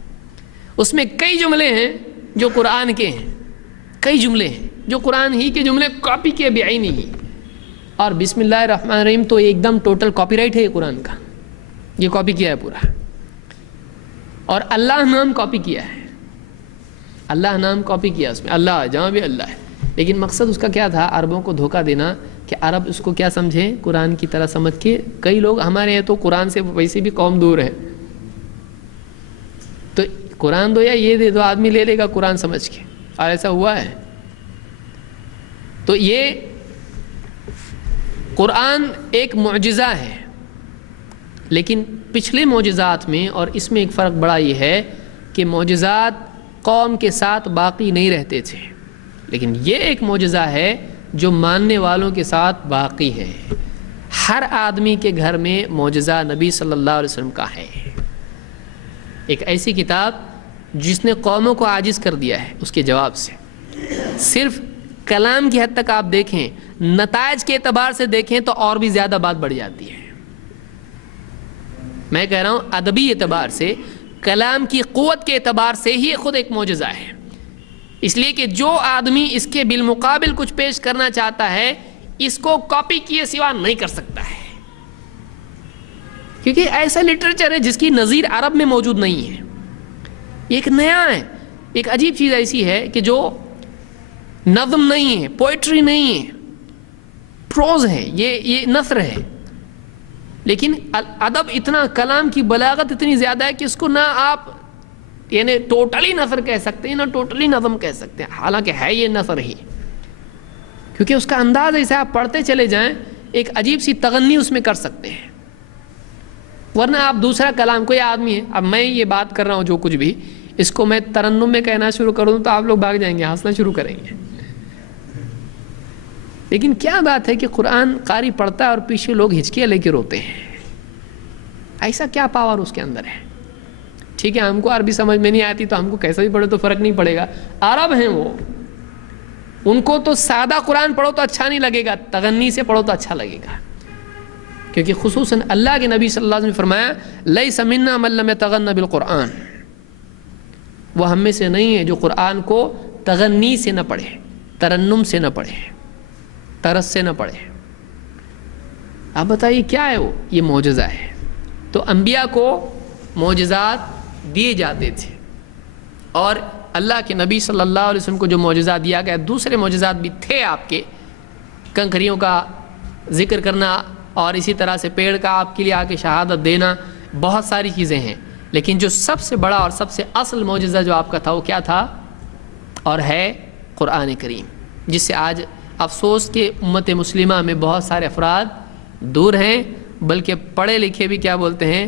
اس میں کئی جملے ہیں جو قرآن کے ہیں، کئی جملے ہیں جو قرآن ہی کے جملے کاپی کیے بے عینی ہی۔ اور بسم اللہ الرحمن الرحیم تو ایک دم ٹوٹل کاپی رائٹ ہے یہ قرآن کا، یہ کاپی کیا ہے پورا۔ اور اللہ نام کاپی کیا ہے، اللہ نام کاپی کیا اس میں، اللہ جہاں بھی اللہ ہے۔ لیکن مقصد اس کا کیا تھا؟ عربوں کو دھوکہ دینا کہ عرب اس کو کیا سمجھیں؟ قرآن کی طرح سمجھ کے۔ کئی لوگ ہمارے ہیں تو قرآن سے ویسے بھی قوم دور ہے، تو قرآن دو یا یہ دے دو، آدمی لے لے گا قرآن سمجھ کے، اور ایسا ہوا ہے۔ تو یہ قرآن ایک معجزہ ہے، لیکن پچھلے معجزات میں اور اس میں ایک فرق بڑا یہ ہے کہ معجزات قوم کے ساتھ باقی نہیں رہتے تھے، لیکن یہ ایک معجزہ ہے جو ماننے والوں کے ساتھ باقی ہے۔ ہر آدمی کے گھر میں معجزہ نبی صلی اللہ علیہ وسلم کا ہے، ایک ایسی کتاب جس نے قوموں کو عاجز کر دیا ہے اس کے جواب سے۔ صرف کلام کی حد تک آپ دیکھیں، نتائج کے اعتبار سے دیکھیں تو اور بھی زیادہ بات بڑھ جاتی ہے۔ میں کہہ رہا ہوں ادبی اعتبار سے، کلام کی قوت کے اعتبار سے ہی خود ایک معجزہ ہے، اس لیے کہ جو آدمی اس کے بالمقابل کچھ پیش کرنا چاہتا ہے اس کو کاپی کیے سوا نہیں کر سکتا ہے، کیونکہ ایسا لٹریچر ہے جس کی نظیر عرب میں موجود نہیں ہے۔ ایک نیا ہے، ایک عجیب چیز ایسی ہے کہ جو نظم نہیں ہے، پوئٹری نہیں ہے، پروز ہے، یہ نثر ہے، لیکن ادب اتنا، کلام کی بلاغت اتنی زیادہ ہے کہ اس کو نہ آپ یعنی ٹوٹلی نثر کہہ سکتے ہیں نہ ٹوٹلی نظم کہہ سکتے ہیں، حالانکہ ہے یہ نثر ہی، کیونکہ اس کا انداز ایسا، آپ پڑھتے چلے جائیں ایک عجیب سی تغنی اس میں کر سکتے ہیں۔ ورنہ آپ دوسرا کلام، کوئی آدمی ہے، اب میں یہ بات کر رہا ہوں جو کچھ بھی، اس کو میں ترنم میں کہنا شروع کروں تو آپ لوگ بھاگ جائیں گے، ہنسنا شروع کریں گے. لیکن کیا بات ہے کہ قرآن قاری پڑھتا ہے اور پیچھے لوگ ہچکیاں لے کے روتے ہیں. ایسا کیا پاور اس کے اندر ہے؟ ٹھیک ہے ہم کو عربی سمجھ میں نہیں آتی تو ہم کو کیسا بھی پڑھے تو فرق نہیں پڑے گا، عرب ہیں وہ، ان کو تو سادہ قرآن پڑھو تو اچھا نہیں لگے گا، تغنی سے پڑھو تو اچھا لگے گا. کیونکہ خصوصاً اللہ کے نبی صلی اللہ علیہ وسلم نے فرمایا لیس منا من لم یتغن بالقرآن، وہ ہم میں سے نہیں ہے جو قرآن کو تغنی سے نہ پڑھے، ترنم سے نہ پڑھے، طرز سے نہ پڑھے. آپ بتائیے کیا ہے وہ؟ یہ معجزہ ہے. تو انبیاء کو معجزات دیے جاتے تھے، اور اللہ کے نبی صلی اللہ علیہ وسلم کو جو معجزات دیا گیا، دوسرے معجزات بھی تھے آپ کے، کنکریوں کا ذکر کرنا اور اسی طرح سے پیڑ کا آپ کے لیے آ کے شہادت دینا، بہت ساری چیزیں ہیں. لیکن جو سب سے بڑا اور سب سے اصل معجزہ جو آپ کا تھا وہ کیا تھا اور ہے؟ قرآن کریم، جس سے آج افسوس کہ امت مسلمہ میں بہت سارے افراد دور ہیں، بلکہ پڑھے لکھے بھی کیا بولتے ہیں؟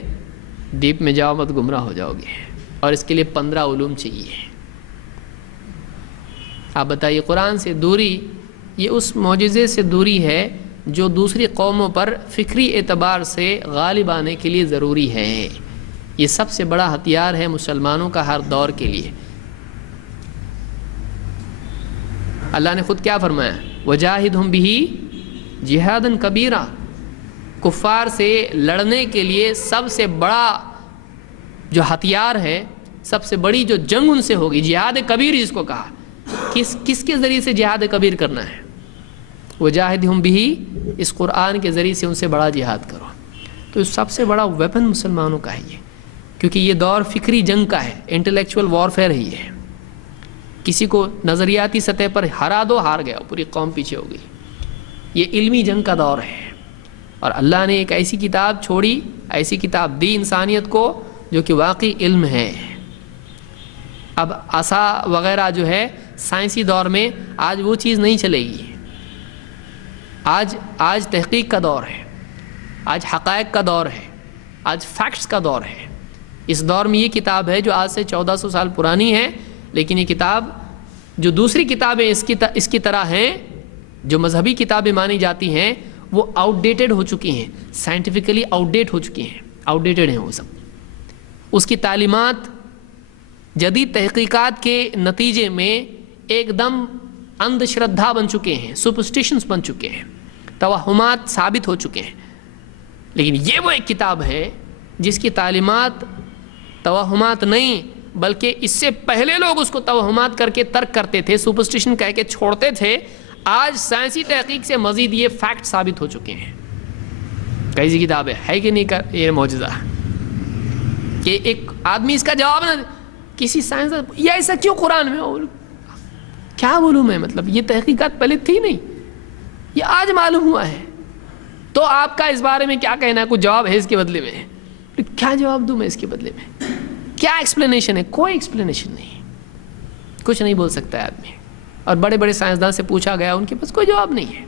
ڈیپ میں جاؤ مت گمراہ ہو جاؤ گے، اور اس کے لیے 15 علوم چاہیے. آپ بتائیے قرآن سے دوری، یہ اس معجزے سے دوری ہے جو دوسری قوموں پر فکری اعتبار سے غالب آنے کے لیے ضروری ہے. یہ سب سے بڑا ہتھیار ہے مسلمانوں کا ہر دور کے لیے. اللہ نے خود کیا فرمایا؟ وجاہدہم بہ جہادا کبیرا، کفار سے لڑنے کے لیے سب سے بڑا جو ہتھیار ہے، سب سے بڑی جو جنگ ان سے ہوگی، جہاد کبیر جس کو کہا. کس کے ذریعے سے جہاد کبیر کرنا ہے؟ وجاہدہم بہ، اس قرآن کے ذریعے سے ان سے بڑا جہاد کرو. تو سب سے بڑا ویپن مسلمانوں کا ہے یہ، کیونکہ یہ دور فکری جنگ کا ہے، انٹلیکچول وارفیئر ہی ہے. کسی کو نظریاتی سطح پر ہرا دو، ہار گیا، پوری قوم پیچھے ہو گئی. یہ علمی جنگ کا دور ہے، اور اللہ نے ایک ایسی کتاب چھوڑی، ایسی کتاب دی انسانیت کو جو کہ واقعی علم ہے. اب عصا وغیرہ جو ہے سائنسی دور میں آج وہ چیز نہیں چلے گی. آج تحقیق کا دور ہے، آج حقائق کا دور ہے، آج فیکٹس کا دور ہے. اس دور میں یہ کتاب ہے جو آج سے 1400 سال پرانی ہے، لیکن یہ کتاب جو دوسری کتابیں اس کی طرح ہیں، جو مذہبی کتابیں مانی جاتی ہیں، وہ آؤٹ ڈیٹڈ ہو چکی ہیں، سائنٹیفکلی آؤٹ ڈیٹ ہو چکی ہیں، آؤٹ ڈیٹڈ ہیں وہ سب. اس کی تعلیمات جدید تحقیقات کے نتیجے میں ایک دم اندھ شردھا بن چکے ہیں، سپرسٹیشنز بن چکے ہیں، توہمات ثابت ہو چکے ہیں. لیکن یہ وہ ایک کتاب ہے جس کی تعلیمات توہمات نہیں، بلکہ اس سے پہلے لوگ اس کو توہمات کر کے ترک کرتے تھے، سپرسٹیشن کہہ کے چھوڑتے تھے. آج سائنسی تحقیق سے مزید یہ فیکٹ ثابت ہو چکے ہیں. کیسی کتاب ہے کہ نہیں؟ یہ معجزہ کہ ایک آدمی اس کا جواب نہ کسی سائنس، یہ ایسا کیوں قرآن میں؟ کیا بولوں میں؟ مطلب یہ تحقیقات پہلے تھی نہیں، یہ آج معلوم ہوا ہے. تو آپ کا اس بارے میں کیا کہنا ہے؟ کوئی جواب ہے اس کے بدلے میں؟ کیا جواب دوں میں اس کے بدلے میں؟ کیا ایکسپلینیشن ہے؟ کوئی ایکسپلینیشن نہیں، کچھ نہیں بول سکتا ہے آدمی. اور بڑے بڑے سائنسدان سے پوچھا گیا، ان کے پاس کوئی جواب نہیں ہے،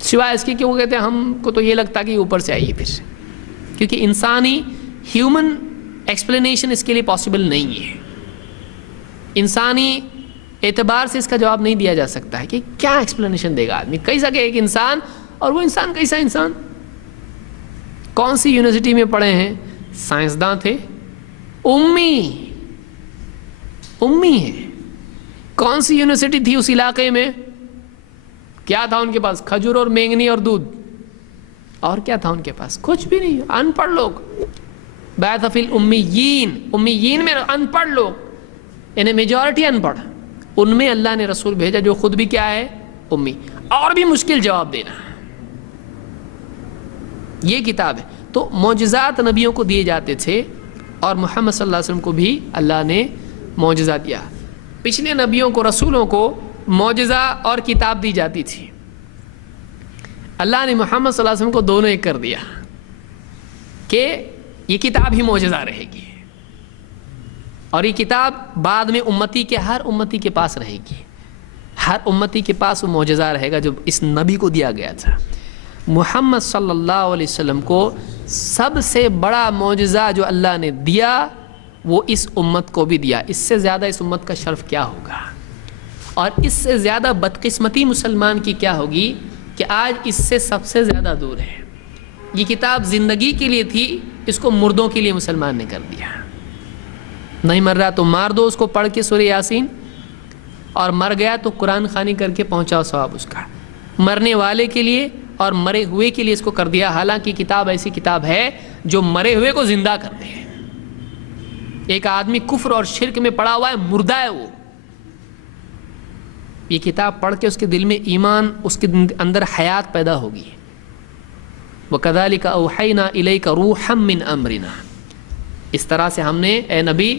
سوائے اس کے کہ وہ کہتے ہیں ہم کو تو یہ لگتا کہ یہ اوپر سے آئیے پھر، کیونکہ انسانی ہیومن ایکسپلینیشن اس کے لیے پاسبل نہیں ہے. انسانی اعتبار سے اس کا جواب نہیں دیا جا سکتا ہے کہ کیا ایکسپلینیشن دے گا آدمی. کیسا کہ ایک انسان، اور وہ انسان کیسا انسان؟ کون سی یونیورسٹی میں پڑھے ہیں؟ سائنسداں تھے، امی ہیں. کون سی یونیورسٹی تھی اس علاقے میں؟ کیا تھا ان کے پاس؟ کھجور اور مینگنی اور دودھ. اور کیا تھا ان کے پاس؟ کچھ بھی نہیں. ان پڑھ لوگ. بعث فی الامیین، امیین میں ان پڑھ لوگ، یعنی میجورٹی ان پڑھ. ان میں اللہ نے رسول بھیجا جو خود بھی کیا ہے؟ امی. اور بھی مشکل جواب دینا. یہ کتاب ہے. تو معجزات نبیوں کو دیے جاتے تھے، اور محمد صلی اللہ علیہ وسلم کو بھی اللہ نے معجزہ دیا. پچھلے نبیوں کو، رسولوں کو معجزہ اور کتاب دی جاتی تھی. اللہ نے محمد صلی اللہ علیہ وسلم کو دونوں ایک کر دیا کہ یہ کتاب ہی معجزہ رہے گی، اور یہ کتاب بعد میں امتی کے ہر امتی کے پاس رہے گی. ہر امتی کے پاس وہ معجزہ رہے گا جو اس نبی کو دیا گیا تھا. محمد صلی اللہ علیہ وسلم کو سب سے بڑا معجزہ جو اللہ نے دیا وہ اس امت کو بھی دیا. اس سے زیادہ اس امت کا شرف کیا ہوگا؟ اور اس سے زیادہ بدقسمتی مسلمان کی کیا ہوگی کہ آج اس سے سب سے زیادہ دور ہے. یہ کتاب زندگی کے لیے تھی، اس کو مردوں کے لیے مسلمان نے کر دیا. نہیں مر رہا تو مار دو اس کو پڑھ کے سورہ یاسین، اور مر گیا تو قرآن خوانی کر کے پہنچاؤ ثواب اس کا. مرنے والے کے لیے اور مرے ہوئے کے لیے اس کو کر دیا. حالانکہ کتاب ایسی کتاب ہے جو مرے ہوئے کو زندہ کرتے ہیں. ایک آدمی کفر اور شرک میں پڑا ہوا ہے، مردہ ہے وہ، یہ کتاب پڑھ کے اس کے دل میں ایمان، اس کے اندر حیات پیدا ہوگی. وَكَذَلِكَ أَوْحَيْنَا إِلَيْكَ رُوحًا مِّنْ أَمْرِنَا، اس طرح سے ہم نے اے نبی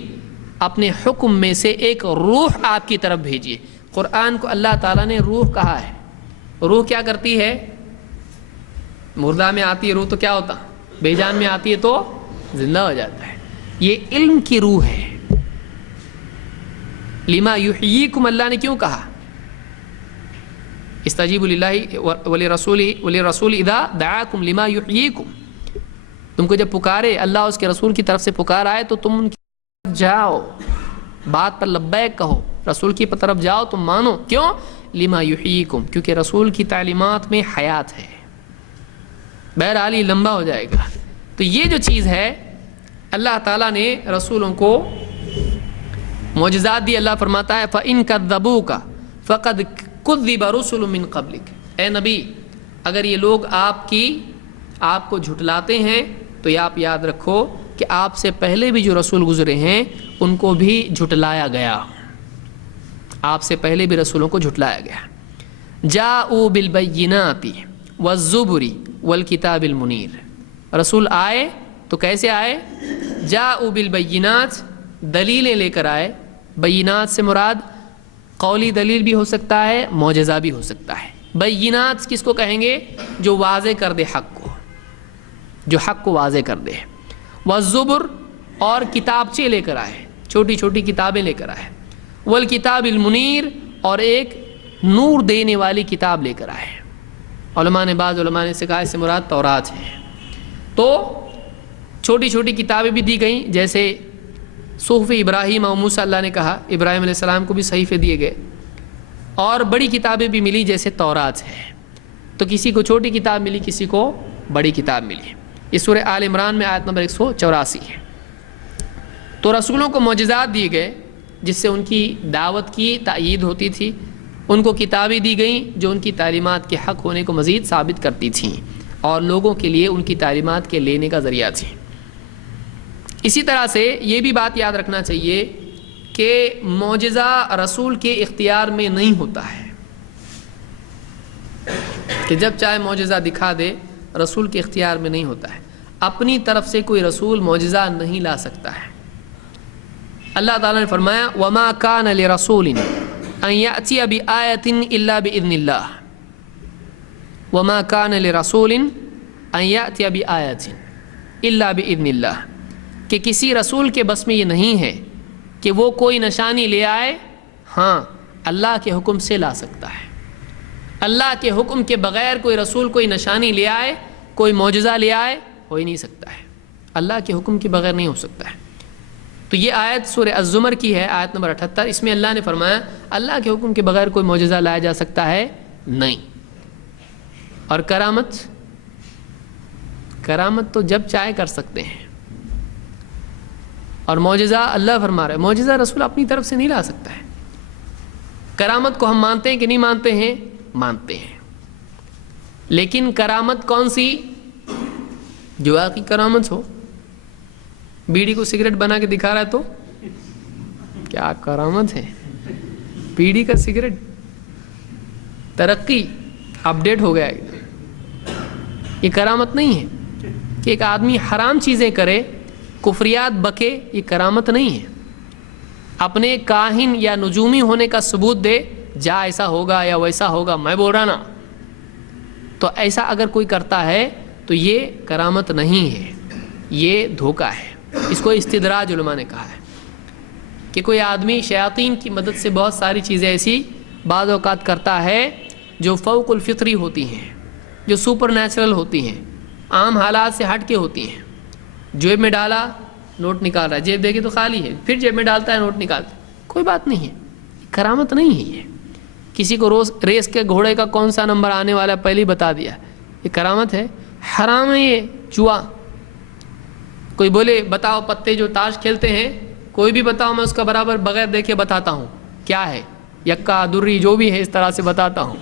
اپنے حکم میں سے ایک روح آپ کی طرف بھیجیے. قرآن کو اللہ تعالیٰ نے روح کہا ہے. روح کیا کرتی ہے؟ مردہ میں آتی ہے روح تو کیا ہوتا؟ بے جان میں آتی ہے تو زندہ ہو جاتا ہے. یہ علم کی روح ہے. لما یحییکم اللہ نے کیوں کہا؟ استجیبوا للہ ولرسول اذا دعاکم لما یحییکم. تم کو جب پکارے اللہ اس کے رسول کی طرف سے پکار آئے تو تم ان کی طرف جاؤ، بات پر لبیک کہو، رسول کی طرف جاؤ تم مانو. کیوں؟ لما یحییکم، کیونکہ رسول کی تعلیمات میں حیات ہے. بہرحال یہ لمبا ہو جائے گا. تو یہ جو چیز ہے اللہ تعالیٰ نے رسولوں کو معجزات دی. اللہ فرماتا ہے فَإِن كَذَّبُوكَ فَقَدْ كُذِّبَ رُسُلٌ مِّن قَبْلِكَ. اے نبی اگر یہ لوگ آپ کو جھٹلاتے ہیں تو یہ آپ یاد رکھو کہ آپ سے پہلے بھی جو رسول گزرے ہیں ان کو بھی جھٹلایا گیا. آپ سے پہلے بھی رسولوں کو جھٹلایا گیا. جاءوا بالبینات والزبر والکتاب المنیر. رسول آئے تو کیسے آئے؟ جاءوا بالبینات، دلیلیں لے کر آئے. بینات سے مراد قولی دلیل بھی ہو سکتا ہے، معجزہ بھی ہو سکتا ہے. بینات کس کو کہیں گے؟ جو واضح کر دے حق کو، جو حق کو واضح کر دے. والزبر، اور کتابچے لے کر آئے، چھوٹی چھوٹی کتابیں لے کر آئے. والکتاب المنیر، اور ایک نور دینے والی کتاب لے کر آئے. بعض علماء نے سے کہا اس سے مراد تورات ہے. تو چھوٹی چھوٹی کتابیں بھی دی گئیں، جیسے صحف ابراہیم اور موسیٰ، اللہ نے کہا ابراہیم علیہ السلام کو بھی صحیفے دیے گئے. اور بڑی کتابیں بھی ملی جیسے تورات ہے. تو کسی کو چھوٹی کتاب ملی، کسی کو بڑی کتاب ملی. یہ سورہ آل عمران میں آیت نمبر 184 ہے. تو رسولوں کو معجزات دیے گئے جس سے ان کی دعوت کی تائید ہوتی تھی. ان کو کتابیں دی گئیں جو ان کی تعلیمات کے حق ہونے کو مزید ثابت کرتی تھیں اور لوگوں کے لیے ان کی تعلیمات کے لینے کا ذریعہ تھیں. اسی طرح سے یہ بھی بات یاد رکھنا چاہیے کہ معجزہ رسول کے اختیار میں نہیں ہوتا ہے کہ جب چاہے معجزہ دکھا دے. رسول کے اختیار میں نہیں ہوتا ہے. اپنی طرف سے کوئی رسول معجزہ نہیں لا سکتا ہے. اللہ تعالیٰ نے فرمایا وَمَا كَانَ لِرَسُولٍ أَن يَأْتِيَ بِآيَةٍ إِلَّا بِإِذْنِ اللَّهِ وَمَا كَانَ لِرَسُولٍ أَن يَأْتِيَ بِآيَةٍ إِلَّا بِإِذْنِ اللَّهِ کہ کسی رسول کے بس میں یہ نہیں ہے کہ وہ کوئی نشانی لے آئے. ہاں اللہ کے حکم سے لا سکتا ہے. اللہ کے حکم کے بغیر کوئی رسول کوئی نشانی لے آئے، کوئی معجزہ لے آئے، ہو ہی نہیں سکتا ہے. اللہ کے حکم کے بغیر نہیں ہو سکتا ہے. تو یہ آیت سورہ الزمر کی ہے، آیت نمبر 78. اس میں اللہ نے فرمایا اللہ کے حکم کے بغیر کوئی معجزہ لایا جا سکتا ہے نہیں. اور کرامت تو جب چاہے کر سکتے ہیں. اور معجزہ اللہ فرما رہا ہے معجزہ رسول اپنی طرف سے نہیں لا سکتا ہے. کرامت کو ہم مانتے ہیں کہ نہیں مانتے ہیں؟ مانتے ہیں. لیکن کرامت کون سی؟ جو واقعی کرامت ہو. بیڑی کو سگریٹ بنا کے دکھا رہا ہے تو کیا کرامت ہے؟ بیڑی کا سگریٹ ترقی، اپڈیٹ ہو گیا. یہ کرامت نہیں ہے. کہ ایک آدمی حرام چیزیں کرے، کفریات بکے، یہ کرامت نہیں ہے. اپنے کاہن یا نجومی ہونے کا ثبوت دے، جا ایسا ہوگا یا ویسا ہوگا، میں بول رہا نا. تو ایسا اگر کوئی کرتا ہے تو یہ کرامت نہیں ہے، یہ دھوکہ ہے. اس کو استدراج علماء نے کہا ہے کہ کوئی آدمی شیاطین کی مدد سے بہت ساری چیزیں ایسی بعض اوقات کرتا ہے جو فوق الفطری ہوتی ہیں. جو سپر نیچرل ہوتی ہیں، عام حالات سے ہٹ کے ہوتی ہیں. جیب میں ڈالا نوٹ نکال رہا ہے، جیب دیکھے تو خالی ہے، پھر جیب میں ڈالتا ہے نوٹ نکالتا ہے، کوئی بات نہیں ہے. کرامت نہیں ہے یہ. کسی کو روز ریس کے گھوڑے کا کون سا نمبر آنے والا ہے پہلے ہی بتا دیا، یہ کرامت ہے؟ حرام ہے یہ، جوا. کوئی بولے بتاؤ پتے جو تاش کھیلتے ہیں، کوئی بھی بتاؤ، میں اس کا برابر بغیر دیکھے بتاتا ہوں کیا ہے، یکا دری جو بھی ہے اس طرح سے بتاتا ہوں.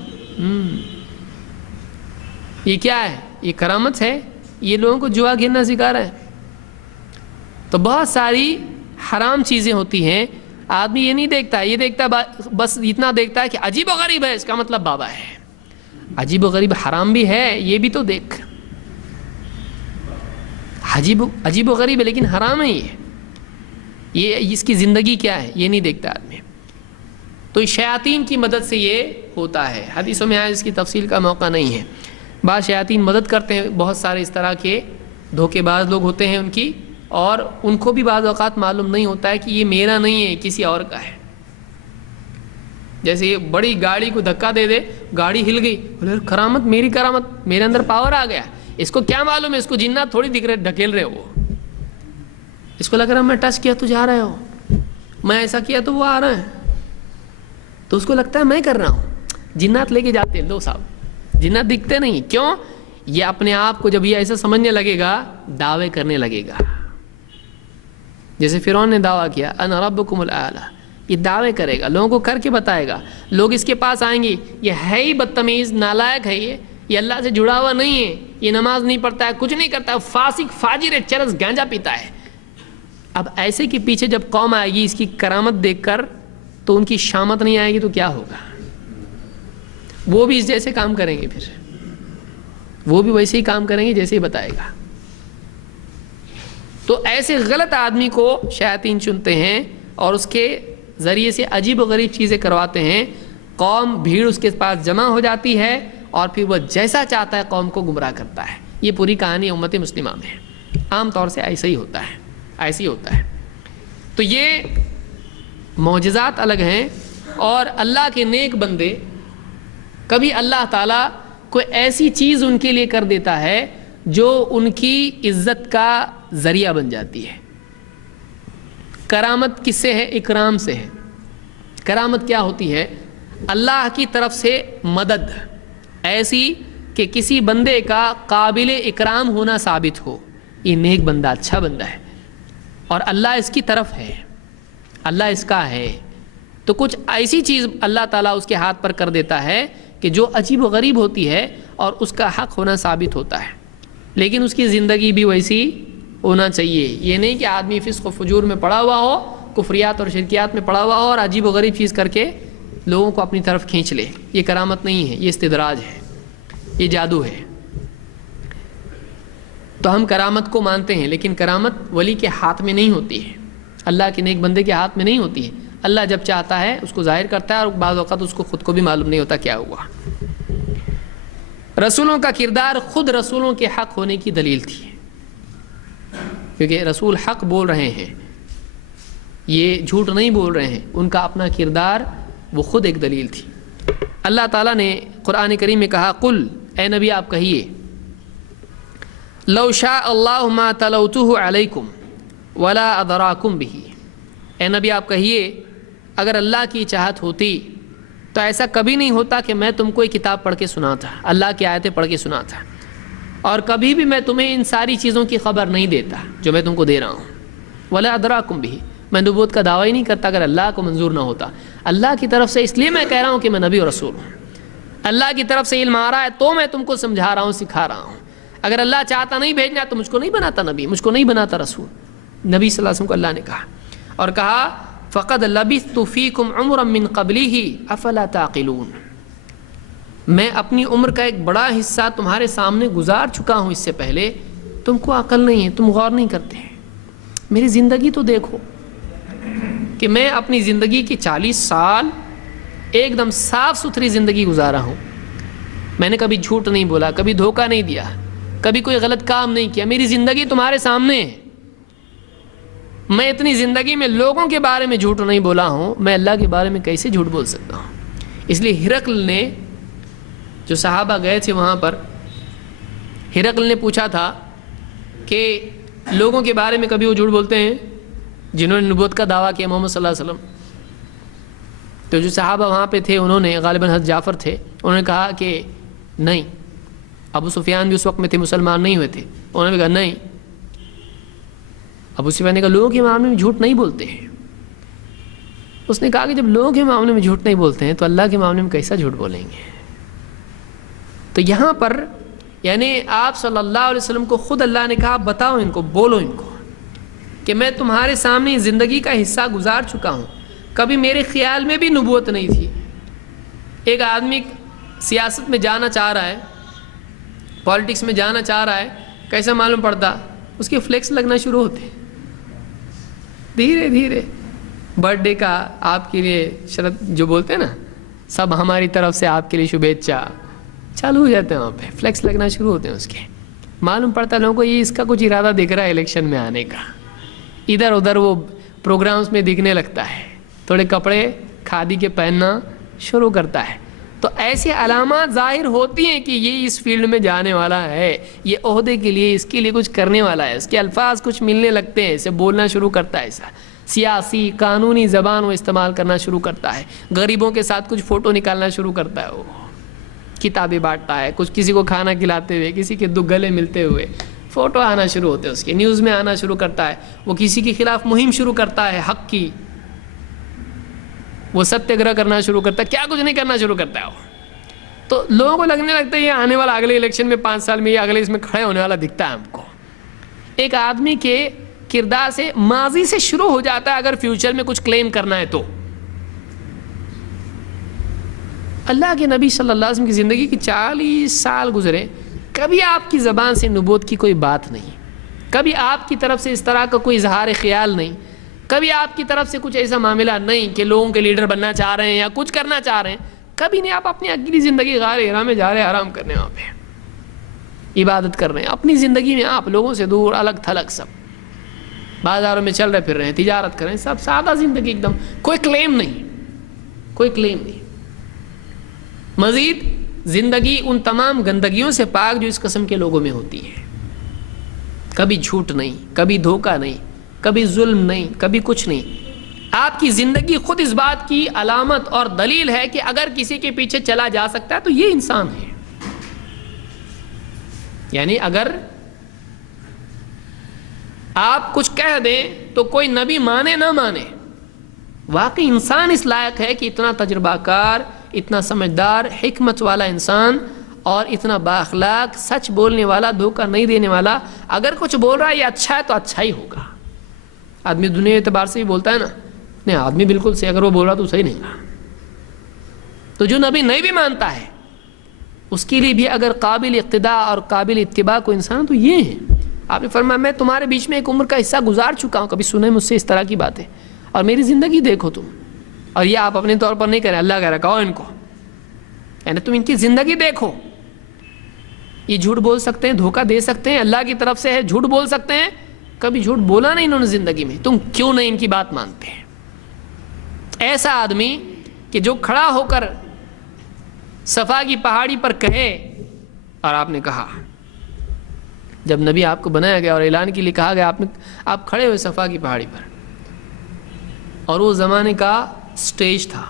یہ کیا ہے؟ یہ کرامت ہے؟ یہ لوگوں کو جوا کھیلنا سکھا رہا ہے. تو بہت ساری حرام چیزیں ہوتی ہیں. آدمی یہ نہیں دیکھتا، یہ دیکھتا بس اتنا دیکھتا ہے کہ عجیب و غریب ہے، اس کا مطلب بابا ہے. عجیب و غریب حرام بھی ہے، یہ بھی تو دیکھ. عجیب و غریب ہے لیکن حرام ہے یہ اس کی زندگی کیا ہے یہ نہیں دیکھتا آدمی. تو شیاطین کی مدد سے یہ ہوتا ہے. حدیثوں میں آیا، اس کی تفصیل کا موقع نہیں ہے. بعض شیاطین مدد کرتے ہیں، بہت سارے اس طرح کے دھوکے باز لوگ ہوتے ہیں ان کی، اور ان کو بھی بعض اوقات معلوم نہیں ہوتا ہے کہ یہ میرا نہیں ہے، کسی اور کا ہے. جیسے یہ بڑی گاڑی کو دھکا دے دے، گاڑی ہل گئی، بولے کرامت، میری کرامت، میرے اندر پاور آ گیا. اس کو کیا معلوم ہے؟ اس کو جنات تھوڑی دکھ رہے ڈھکیل رہے. وہ اس کو لگ رہا میں ٹچ کیا تو جا رہے ہو، میں ایسا کیا تو وہ آ رہا ہے. تو اس کو لگتا ہے میں کر رہا ہوں. جنات لے کے جاتے ہیں. دو صاحب جنات دکھتے نہیں. کیوں؟ یہ اپنے آپ کو جب یہ ایسا سمجھنے لگے گا، دعوے کرنے لگے گا. جیسے فرعون نے دعویٰ کیا انا ربکم الاعلی، یہ دعوے کرے گا، لوگوں کو کر کے بتائے گا. لوگ اس کے پاس آئیں گے، یہ ہے ہی بدتمیز، نالائق ہے، یہ اللہ سے جڑا ہوا نہیں ہے، یہ نماز نہیں پڑھتا ہے، کچھ نہیں کرتا ہے، فاسق فاجر ہے، چرس گانجا پیتا ہے. اب ایسے کے پیچھے جب قوم آئے گی اس کی کرامت دیکھ کر، تو ان کی شامت نہیں آئے گی تو کیا ہوگا؟ وہ بھی اس جیسے کام کریں گے، پھر وہ بھی ویسے ہی کام کریں گے جیسے ہی بتائے گا. تو ایسے غلط آدمی کو شیاطین چنتے ہیں اور اس کے ذریعے سے عجیب و غریب چیزیں کرواتے ہیں. قوم بھیڑ اس کے پاس جمع ہو جاتی ہے اور پھر وہ جیسا چاہتا ہے قوم کو گمراہ کرتا ہے. یہ پوری کہانی امت مسلمہ میں ہے. عام طور سے ایسا ہی ہوتا ہے، ایسے ہی ہوتا ہے. تو یہ معجزات الگ ہیں. اور اللہ کے نیک بندے، کبھی اللہ تعالیٰ کوئی ایسی چیز ان کے لیے کر دیتا ہے جو ان کی عزت کا ذریعہ بن جاتی ہے. کرامت کس سے ہے؟ اکرام سے ہے. کرامت کیا ہوتی ہے؟ اللہ کی طرف سے مدد ایسی کہ کسی بندے کا قابل اکرام ہونا ثابت ہو. یہ نیک بندہ، اچھا بندہ ہے اور اللہ اس کی طرف ہے، اللہ اس کا ہے. تو کچھ ایسی چیز اللہ تعالیٰ اس کے ہاتھ پر کر دیتا ہے کہ جو عجیب و غریب ہوتی ہے اور اس کا حق ہونا ثابت ہوتا ہے. لیکن اس کی زندگی بھی ویسی ہونا چاہیے. یہ نہیں کہ آدمی فسق و فجور میں پڑا ہوا ہو، کفریات اور شرکیات میں پڑا ہوا ہو اور عجیب و غریب چیز کر کے لوگوں کو اپنی طرف کھینچ لے. یہ کرامت نہیں ہے، یہ استدراج ہے، یہ جادو ہے. تو ہم کرامت کو مانتے ہیں، لیکن کرامت ولی کے ہاتھ میں نہیں ہوتی ہے، اللہ کے نیک بندے کے ہاتھ میں نہیں ہوتی ہے. اللہ جب چاہتا ہے اس کو ظاہر کرتا ہے اور بعض اوقات اس کو خود کو بھی معلوم نہیں ہوتا کیا ہوا. رسولوں کا کردار خود رسولوں کے حق ہونے کی دلیل تھی، کیونکہ رسول حق بول رہے ہیں، یہ جھوٹ نہیں بول رہے ہیں. ان کا اپنا کردار وہ خود ایک دلیل تھی. اللہ تعالیٰ نے قرآن کریم میں کہا قل، اے نبی آپ کہیے، لو شاء اللہ ما تلوتہ علیکم ولا ادراکم بہ. اے نبی آپ کہیے، اگر اللہ کی چاہت ہوتی تو ایسا کبھی نہیں ہوتا کہ میں تم کو ایک کتاب پڑھ کے سناتا، اللہ کی آیتیں پڑھ کے سناتا، اور کبھی بھی میں تمہیں ان ساری چیزوں کی خبر نہیں دیتا جو میں تم کو دے رہا ہوں. ولا ادراکم بہ، میں نبوت کا دعویٰ ہی نہیں کرتا اگر اللہ کو منظور نہ ہوتا. اللہ کی طرف سے اس لیے میں کہہ رہا ہوں کہ میں نبی اور رسول ہوں. اللہ کی طرف سے علم آ رہا ہے تو میں تم کو سمجھا رہا ہوں، سکھا رہا ہوں. اگر اللہ چاہتا نہیں بھیجنا تو مجھ کو نہیں بناتا نبی، مجھ کو نہیں بناتا رسول. نبی صلی اللہ علیہ وسلم کو اللہ نے کہا، اور کہا فقد لبثت فیکم عمرا من قبلہ افلا تعقلون. میں اپنی عمر کا ایک بڑا حصہ تمہارے سامنے گزار چکا ہوں اس سے پہلے، تم کو عقل نہیں ہے، تم غور نہیں کرتے ہیں. میری زندگی تو دیکھو کہ میں اپنی زندگی کی 40 سال ایک دم صاف ستھری زندگی گزارا ہوں. میں نے کبھی جھوٹ نہیں بولا، کبھی دھوکہ نہیں دیا، کبھی کوئی غلط کام نہیں کیا. میری زندگی تمہارے سامنے ہے. میں اتنی زندگی میں لوگوں کے بارے میں جھوٹ نہیں بولا ہوں، میں اللہ کے بارے میں کیسے جھوٹ بول سکتا ہوں؟ اس لیے ہرقل نے، جو صحابہ گئے تھے وہاں پر، ہرقل نے پوچھا تھا کہ لوگوں کے بارے میں کبھی وہ جھوٹ بولتے ہیں جنہوں نے نبوت کا دعویٰ کیا محمد صلی اللہ علیہ وسلم؟ تو جو صحابہ وہاں پہ تھے انہوں نے، غالباً حضرت جعفر تھے، انہوں نے کہا کہ نہیں. ابو سفیان بھی اس وقت میں تھے، مسلمان نہیں ہوئے تھے. انہوں نے کہا نہیں. ابو سفیان نے کہا لوگوں کے معاملے میں جھوٹ نہیں بولتے ہیں. اس نے کہا کہ جب لوگوں کے معاملے میں جھوٹ نہیں بولتے ہیں تو اللہ کے معاملے میں کیسا جھوٹ بولیں گے؟ تو یہاں پر یعنی آپ صلی اللہ علیہ وسلم کو خود اللہ نے کہا بتاؤ ان کو، بولو ان کو کہ میں تمہارے سامنے زندگی کا حصہ گزار چکا ہوں، کبھی میرے خیال میں بھی نبوت نہیں تھی. ایک آدمی سیاست میں جانا چاہ رہا ہے، پالیٹکس میں جانا چاہ رہا ہے، کیسا معلوم پڑتا؟ اس کے فلیکس لگنا شروع ہوتے، دھیرے دھیرے برتھ ڈے کا آپ کے لیے شرط جو بولتے ہیں نا، سب ہماری طرف سے آپ کے لیے شبھیچھا، چالو ہو جاتے ہیں وہاں پہ فلیکس لگنا شروع ہوتے ہیں. اس کے معلوم پڑتا لوگوں کو یہ اس کا کچھ ارادہ دکھ رہا ہے الیکشن میں آنے کا. ادھر ادھر وہ پروگرامز میں دکھنے لگتا ہے، تھوڑے کپڑے کھادی کے پہننا شروع کرتا ہے. تو ایسی علامات ظاہر ہوتی ہیں کہ یہ اس فیلڈ میں جانے والا ہے، یہ عہدے کے لیے اس کے لیے کچھ کرنے والا ہے. اس کے الفاظ کچھ ملنے لگتے ہیں، اسے بولنا شروع کرتا ہے، ایسا سیاسی قانونی زبان وہ استعمال کرنا شروع کرتا ہے. غریبوں کے ساتھ کچھ فوٹو نکالنا شروع کرتا ہے، وہ کتابیں بانٹتا ہے، کچھ کسی کو کھانا کھلاتے ہوئے، کسی کے دو گلے ملتے ہوئے فوٹو آنا شروع ہوتے ہیں، اس کے نیوز میں آنا شروع کرتا ہے. وہ کسی کے خلاف مہم شروع کرتا ہے حق کی، وہ ستیہ گرہ کرنا شروع کرتا ہے، کیا کچھ نہیں کرنا شروع کرتا ہے وہ. تو لوگوں کو لگنے لگتا ہے یہ آنے والا اگلے الیکشن میں 5 سال میں یہ اگلے اس میں کھڑے ہونے والا دکھتا ہے ہم کو. ایک آدمی کے کردار سے ماضی سے شروع ہو جاتا ہے اگر فیوچر میں کچھ کلیم کرنا ہے تو. اللہ کے نبی صلی اللہ علیہ وسلم کی زندگی کی 40 سال گزرے، کبھی آپ کی زبان سے نبوت کی کوئی بات نہیں، کبھی آپ کی طرف سے اس طرح کا کوئی اظہار خیال نہیں، کبھی آپ کی طرف سے کچھ ایسا معاملہ نہیں کہ لوگوں کے لیڈر بننا چاہ رہے ہیں یا کچھ کرنا چاہ رہے ہیں. کبھی نہیں. آپ اپنی اگلی زندگی غار حرا میں جا رہے ہیں، آرام کرنے، وہاں پہ عبادت کر رہے ہیں. اپنی زندگی میں آپ لوگوں سے دور، الگ تھلگ، سب بازاروں میں چل رہے پھر رہے ہیں، تجارت کر رہے ہیں، سب سادہ زندگی ایک دم، کوئی کلیم نہیں، کوئی کلیم نہیں. مزید زندگی ان تمام گندگیوں سے پاک جو اس قسم کے لوگوں میں ہوتی ہے. کبھی جھوٹ نہیں، کبھی دھوکہ نہیں، کبھی ظلم نہیں، کبھی کچھ نہیں. آپ کی زندگی خود اس بات کی علامت اور دلیل ہے کہ اگر کسی کے پیچھے چلا جا سکتا ہے تو یہ انسان ہے. یعنی اگر آپ کچھ کہہ دیں تو کوئی نبی مانے نہ مانے، واقعی انسان اس لائق ہے کہ اتنا تجربہ کار، اتنا سمجھدار، حکمت والا انسان اور اتنا بااخلاق، سچ بولنے والا، دھوکہ نہیں دینے والا، اگر کچھ بول رہا ہے یہ اچھا ہے تو اچھا ہی ہوگا. آدمی دنیا اعتبار سے ہی بولتا ہے نا، نہیں آدمی بالکل صحیح، اگر وہ بول رہا تو صحیح نہیں رہا. تو جو نبی نہیں بھی مانتا ہے اس کے لیے بھی اگر قابل اقتداء اور قابل اتباع کو انسان تو یہ ہے. آپ نے فرمایا میں تمہارے بیچ میں ایک عمر کا حصہ گزار چکا ہوں، کبھی سنے مجھ سے اس طرح کی باتیں، اور میری زندگی دیکھو تم. اور یہ آپ اپنے طور پر نہیں کریں، اللہ کہہ رہا کہو ان کو، یعنی تم ان کی زندگی دیکھو. یہ جھوٹ بول سکتے ہیں، دھوکہ دے سکتے ہیں، اللہ کی طرف سے ہے، جھوٹ بول سکتے ہیں. کبھی جھوٹ بولا نہیں انہوں نے زندگی میں، تم کیوں نہیں ان کی بات مانتے ہیں؟ ایسا آدمی کہ جو کھڑا ہو کر صفا کی پہاڑی پر کہے، اور آپ نے کہا جب نبی آپ کو بنایا گیا اور اعلان کے لیے کہا گیا، آپ کھڑے ہوئے صفا کی پہاڑی پر، اور وہ زمانے کا سٹیج تھا،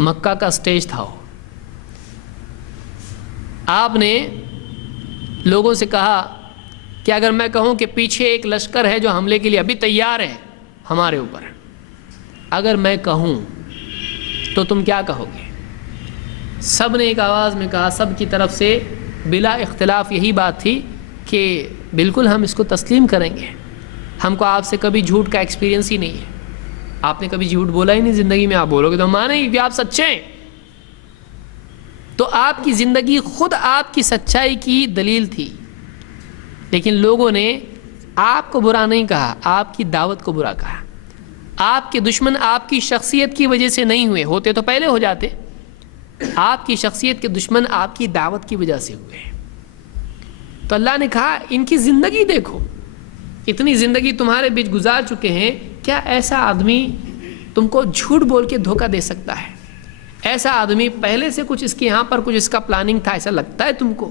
مکہ کا سٹیج تھا وہ. آپ نے لوگوں سے کہا کہ اگر میں کہوں کہ پیچھے ایک لشکر ہے جو حملے کے لیے ابھی تیار ہے ہمارے اوپر، اگر میں کہوں تو تم کیا کہو گے؟ سب نے ایک آواز میں کہا، سب کی طرف سے بلا اختلاف یہی بات تھی کہ بالکل ہم اس کو تسلیم کریں گے، ہم کو آپ سے کبھی جھوٹ کا ایکسپیرینس ہی نہیں ہے، آپ نے کبھی جھوٹ بولا ہی نہیں زندگی میں، آپ بولو گے تو ہم مانیں گے کہ آپ سچے ہیں. تو آپ کی زندگی خود آپ کی سچائی کی دلیل تھی. لیکن لوگوں نے آپ کو برا نہیں کہا، آپ کی دعوت کو برا کہا. آپ کے دشمن آپ کی شخصیت کی وجہ سے نہیں ہوئے، ہوتے تو پہلے ہو جاتے. آپ کی شخصیت کے دشمن آپ کی دعوت کی وجہ سے ہوئے. تو اللہ نے کہا ان کی زندگی دیکھو، اتنی زندگی تمہارے بیچ گزار چکے ہیں، کیا ایسا آدمی تم کو جھوٹ بول کے دھوکہ دے سکتا ہے؟ ایسا آدمی پہلے سے کچھ اس کے یہاں پر کچھ اس کا پلاننگ تھا، ایسا لگتا ہے تم کو؟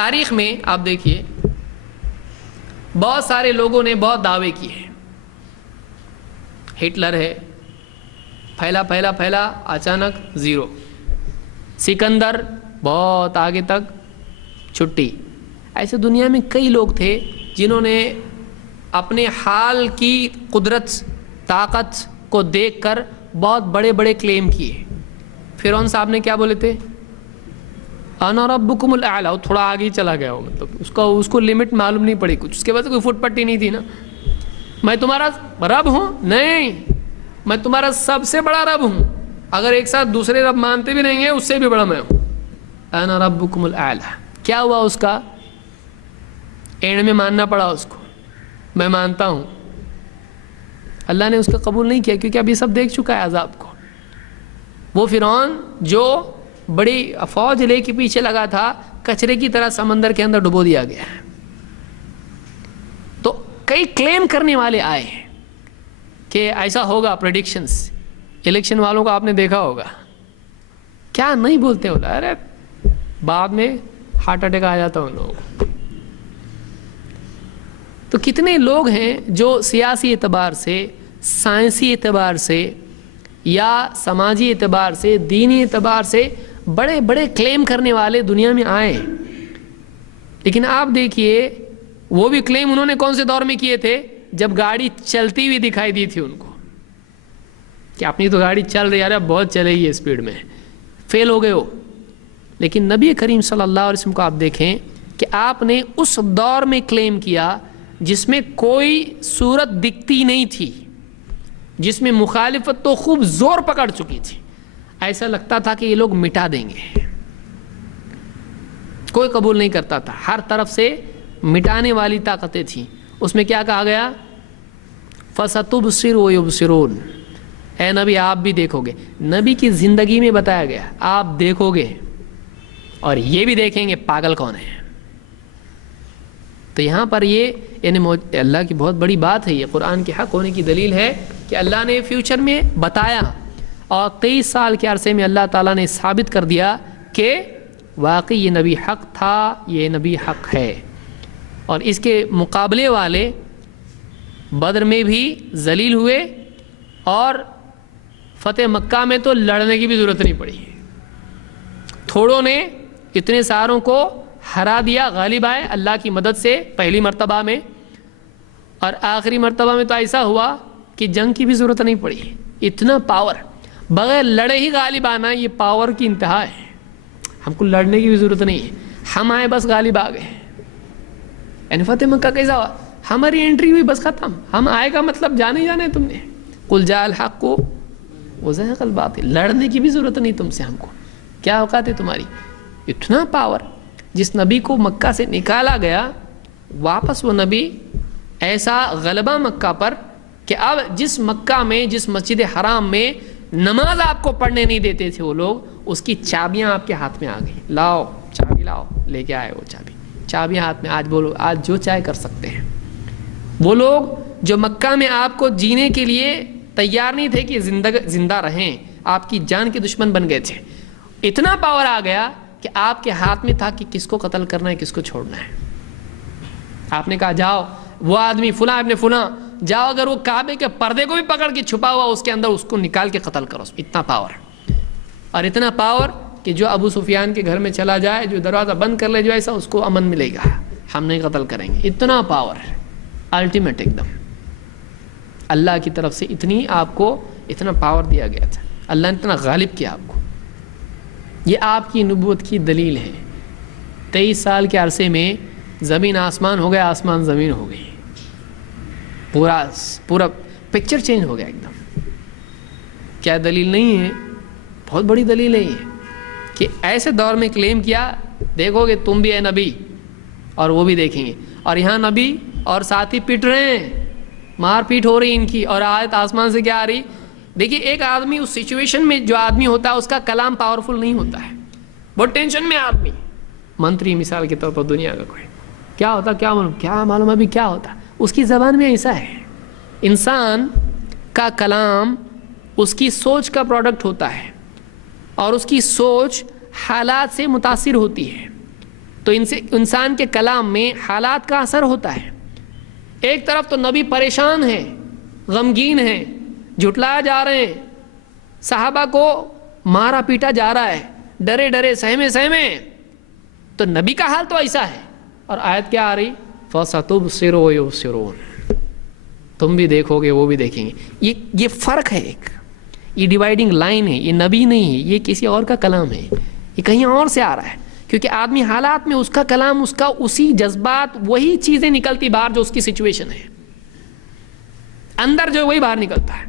تاریخ میں آپ دیکھیے بہت سارے لوگوں نے بہت دعوے کیے ہیں. ہٹلر ہے، پھیلا پھیلا پھیلا، اچانک زیرو. سکندر بہت آگے تک چھٹی. ایسے دنیا میں کئی لوگ تھے جنہوں نے اپنے حال کی قدرت طاقت کو دیکھ کر بہت بڑے بڑے کلیم کیے. فرعون صاحب نے کیا بولے تھے؟ انا ربکم الاعلی. وہ تھوڑا آگے ہی چلا گیا ہو، مطلب اس کو لمٹ معلوم نہیں پڑی کچھ. اس کے بعد کوئی فٹ پٹی نہیں تھی نا. میں تمہارا رب ہوں؟ نہیں، میں تمہارا سب سے بڑا رب ہوں. اگر ایک ساتھ دوسرے رب مانتے بھی نہیں ہیں اس سے بھی بڑا میں ہوں. انا ربکم الاعلی. کیا ہوا اس کا؟ اینڈ میں ماننا پڑا اس کو، میں مانتا ہوں. اللہ نے اس کا قبول نہیں کیا کیونکہ ابھی سب دیکھ چکا ہے عذاب کو. وہ فرعون جو بڑی فوج لے کے پیچھے لگا تھا، کچرے کی طرح سمندر کے اندر ڈبو دیا گیا ہے. تو کئی کلیم کرنے والے آئے ہیں کہ ایسا ہوگا. پریڈکشنز الیکشن والوں کو آپ نے دیکھا ہوگا، کیا نہیں بولتے ہو، ارے بعد میں ہارٹ اٹیک آ جاتا ان لوگوں کو. تو کتنے لوگ ہیں جو سیاسی اعتبار سے، سائنسی اعتبار سے یا سماجی اعتبار سے، دینی اعتبار سے بڑے بڑے کلیم کرنے والے دنیا میں آئے. لیکن آپ دیکھیے وہ بھی کلیم انہوں نے کون سے دور میں کیے تھے؟ جب گاڑی چلتی ہوئی دکھائی دی تھی ان کو کہ اپنی تو گاڑی چل رہی ہے، بہت چلے گی اسپیڈ میں. فیل ہو گئے ہو. لیکن نبی کریم صلی اللہ علیہ وسلم کو آپ دیکھیں کہ آپ نے اس دور میں کلیم کیا جس میں کوئی صورت دکھتی نہیں تھی، جس میں مخالفت تو خوب زور پکڑ چکی تھی. ایسا لگتا تھا کہ یہ لوگ مٹا دیں گے. کوئی قبول نہیں کرتا تھا، ہر طرف سے مٹانے والی طاقتیں تھیں. اس میں کیا کہا گیا؟ فَسَتُبْصِرُ وَيُبْصِرُونَ. اے نبی آپ بھی دیکھو گے. نبی کی زندگی میں بتایا گیا آپ دیکھو گے اور یہ بھی دیکھیں گے پاگل کون ہے. تو یہاں پر یہ یعنی اللہ کی بہت بڑی بات ہے. یہ قرآن کے حق ہونے کی دلیل ہے کہ اللہ نے فیوچر میں بتایا اور 23 سال کے عرصے میں اللہ تعالیٰ نے ثابت کر دیا کہ واقعی یہ نبی حق تھا، یہ نبی حق ہے. اور اس کے مقابلے والے بدر میں بھی ذلیل ہوئے اور فتح مکہ میں تو لڑنے کی بھی ضرورت نہیں پڑی. تھوڑوں نے اتنے ساروں کو ہرا دیا، غالب آئے اللہ کی مدد سے پہلی مرتبہ میں. اور آخری مرتبہ میں تو ایسا ہوا کہ جنگ کی بھی ضرورت نہیں پڑی. اتنا پاور، بغیر لڑے ہی غالب آنا، یہ پاور کی انتہا ہے. ہم کو لڑنے کی بھی ضرورت نہیں ہے، ہم آئے بس غالب آ گئے. یعنی فتح مکہ کیسا ہوا؟ ہماری انٹری ہوئی بس ختم. ہم آئے کا مطلب جانے تم نے. قل جاء الحق وزهق الباطل. لڑنے کی بھی ضرورت نہیں تم سے. ہم کو کیا اوقات ہے تمہاری؟ اتنا پاور. جس نبی کو مکہ سے نکالا گیا واپس وہ نبی ایسا غلبہ مکہ پر کہ اب جس مکہ میں، جس مسجد حرام میں نماز آپ کو پڑھنے نہیں دیتے تھے وہ لوگ، اس کی چابیاں آپ کے ہاتھ میں آ گئی. لاؤ چابی لاؤ. لے کے آئے وہ چابیاں ہاتھ میں. آج بولو، آج جو چاہے کر سکتے ہیں. وہ لوگ جو مکہ میں آپ کو جینے کے لیے تیار نہیں تھے کہ زندہ رہیں، آپ کی جان کے دشمن بن گئے تھے. اتنا پاور آ گیا کہ آپ کے ہاتھ میں تھا کہ کس کو قتل کرنا ہے، کس کو چھوڑنا ہے. آپ نے کہا جاؤ وہ آدمی فلاں ابن فلاں، جاؤ اگر وہ کعبے کے پردے کو بھی پکڑ کے چھپا ہوا اس کے اندر، اس کو نکال کے قتل کرو. اتنا پاور. اور اتنا پاور کہ جو ابو سفیان کے گھر میں چلا جائے، جو دروازہ بند کر لے، جو ایسا، اس کو امن ملے گا، ہم نہیں قتل کریں گے. اتنا پاور ہے، الٹیمیٹ ایک دم. اللہ کی طرف سے اتنی آپ کو اتنا پاور دیا گیا تھا. اللہ نے اتنا غالب کیا آپ کو. یہ آپ کی نبوت کی دلیل ہے. 23 سال کے عرصے میں زمین آسمان ہو گیا، آسمان زمین ہو گئی. پورا پکچر چینج ہو گیا ایک دم. کیا دلیل نہیں ہے؟ بہت بڑی دلیل ہے یہ کہ ایسے دور میں کلیم کیا. دیکھو گے تم بھی اے نبی، اور وہ بھی دیکھیں گے. اور یہاں نبی اور ساتھی پٹ رہے ہیں، مار پیٹ ہو رہی ان کی. اور آیت آسمان سے کیا آ رہی؟ دیکھیے ایک آدمی اس سچویشن میں جو آدمی ہوتا ہے اس کا کلام پاورفل نہیں ہوتا ہے. بہت ٹینشن میں آدمی، منتری مثال کے طور پر دنیا کا کوئی، کیا ہوتا کیا معلوم ابھی کیا ہوتا. اس کی زبان میں ایسا ہے. انسان کا کلام اس کی سوچ کا پروڈکٹ ہوتا ہے اور اس کی سوچ حالات سے متاثر ہوتی ہے. تو تو ان سے انسان کے کلام میں حالات کا اثر ہوتا ہے. ایک طرف تو نبی پریشان ہیں، غمگین ہیں، جھٹلایا جا رہے ہیں، صحابہ کو مارا پیٹا جا رہا ہے، ڈرے ڈرے سہمے، تو نبی کا حال تو ایسا ہے. اور آیت کیا آ رہی؟ فَسَتُبْصِرُ وَيُبْصِرُونَ، تم بھی دیکھو گے وہ بھی دیکھیں گے. یہ فرق ہے، ایک یہ ڈیوائیڈنگ لائن ہے. یہ نبی نہیں ہے، یہ کسی اور کا کلام ہے، یہ کہیں اور سے آ رہا ہے. کیونکہ آدمی حالات میں اس کا کلام، اس کا اسی جذبات، وہی چیزیں نکلتی باہر جو اس کی سچویشن ہے، اندر جو وہی باہر نکلتا ہے.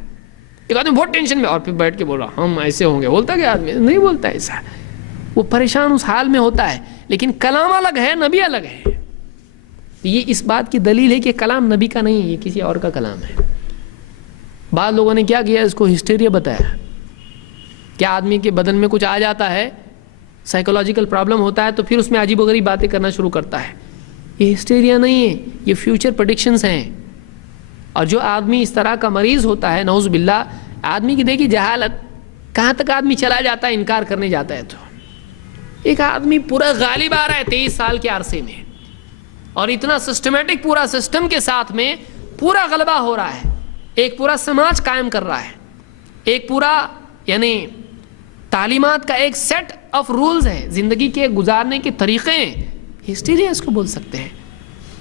ایک آدمی بہت ٹینشن میں اور پھر بیٹھ کے بول رہا ہم ایسے ہوں گے، بولتا کہ آدمی نہیں بولتا ایسا، وہ پریشان اس حال میں ہوتا ہے. لیکن کلام الگ ہے، نبی الگ ہے. یہ اس بات کی دلیل ہے کہ کلام نبی کا نہیں ہے، یہ کسی اور کا کلام ہے. بعض لوگوں نے کیا کیا، اس کو ہسٹیریا بتایا. کیا آدمی کے بدن میں کچھ آ جاتا ہے، سائیکولوجیکل پرابلم ہوتا ہے، تو پھر اس میں عجیب و غریب باتیں کرنا شروع کرتا ہے. یہ ہسٹیریا نہیں ہے، یہ فیوچر پریڈکشنز ہیں. اور جو آدمی اس طرح کا مریض ہوتا ہے، نعوذ باللہ، آدمی کی دیکھی جہالت کہاں تک آدمی چلا جاتا ہے، انکار کرنے جاتا ہے. تو ایک آدمی پورا غالب آ رہا ہے 23 سال کے عرصے میں، اور اتنا سسٹمیٹک پورا سسٹم کے ساتھ میں پورا غلبہ ہو رہا ہے، ایک پورا سماج قائم کر رہا ہے، ایک پورا یعنی تعلیمات کا ایک سیٹ آف رولز ہے، زندگی کے گزارنے کے طریقے ہیں. ہسٹیریا اس کو بول سکتے ہیں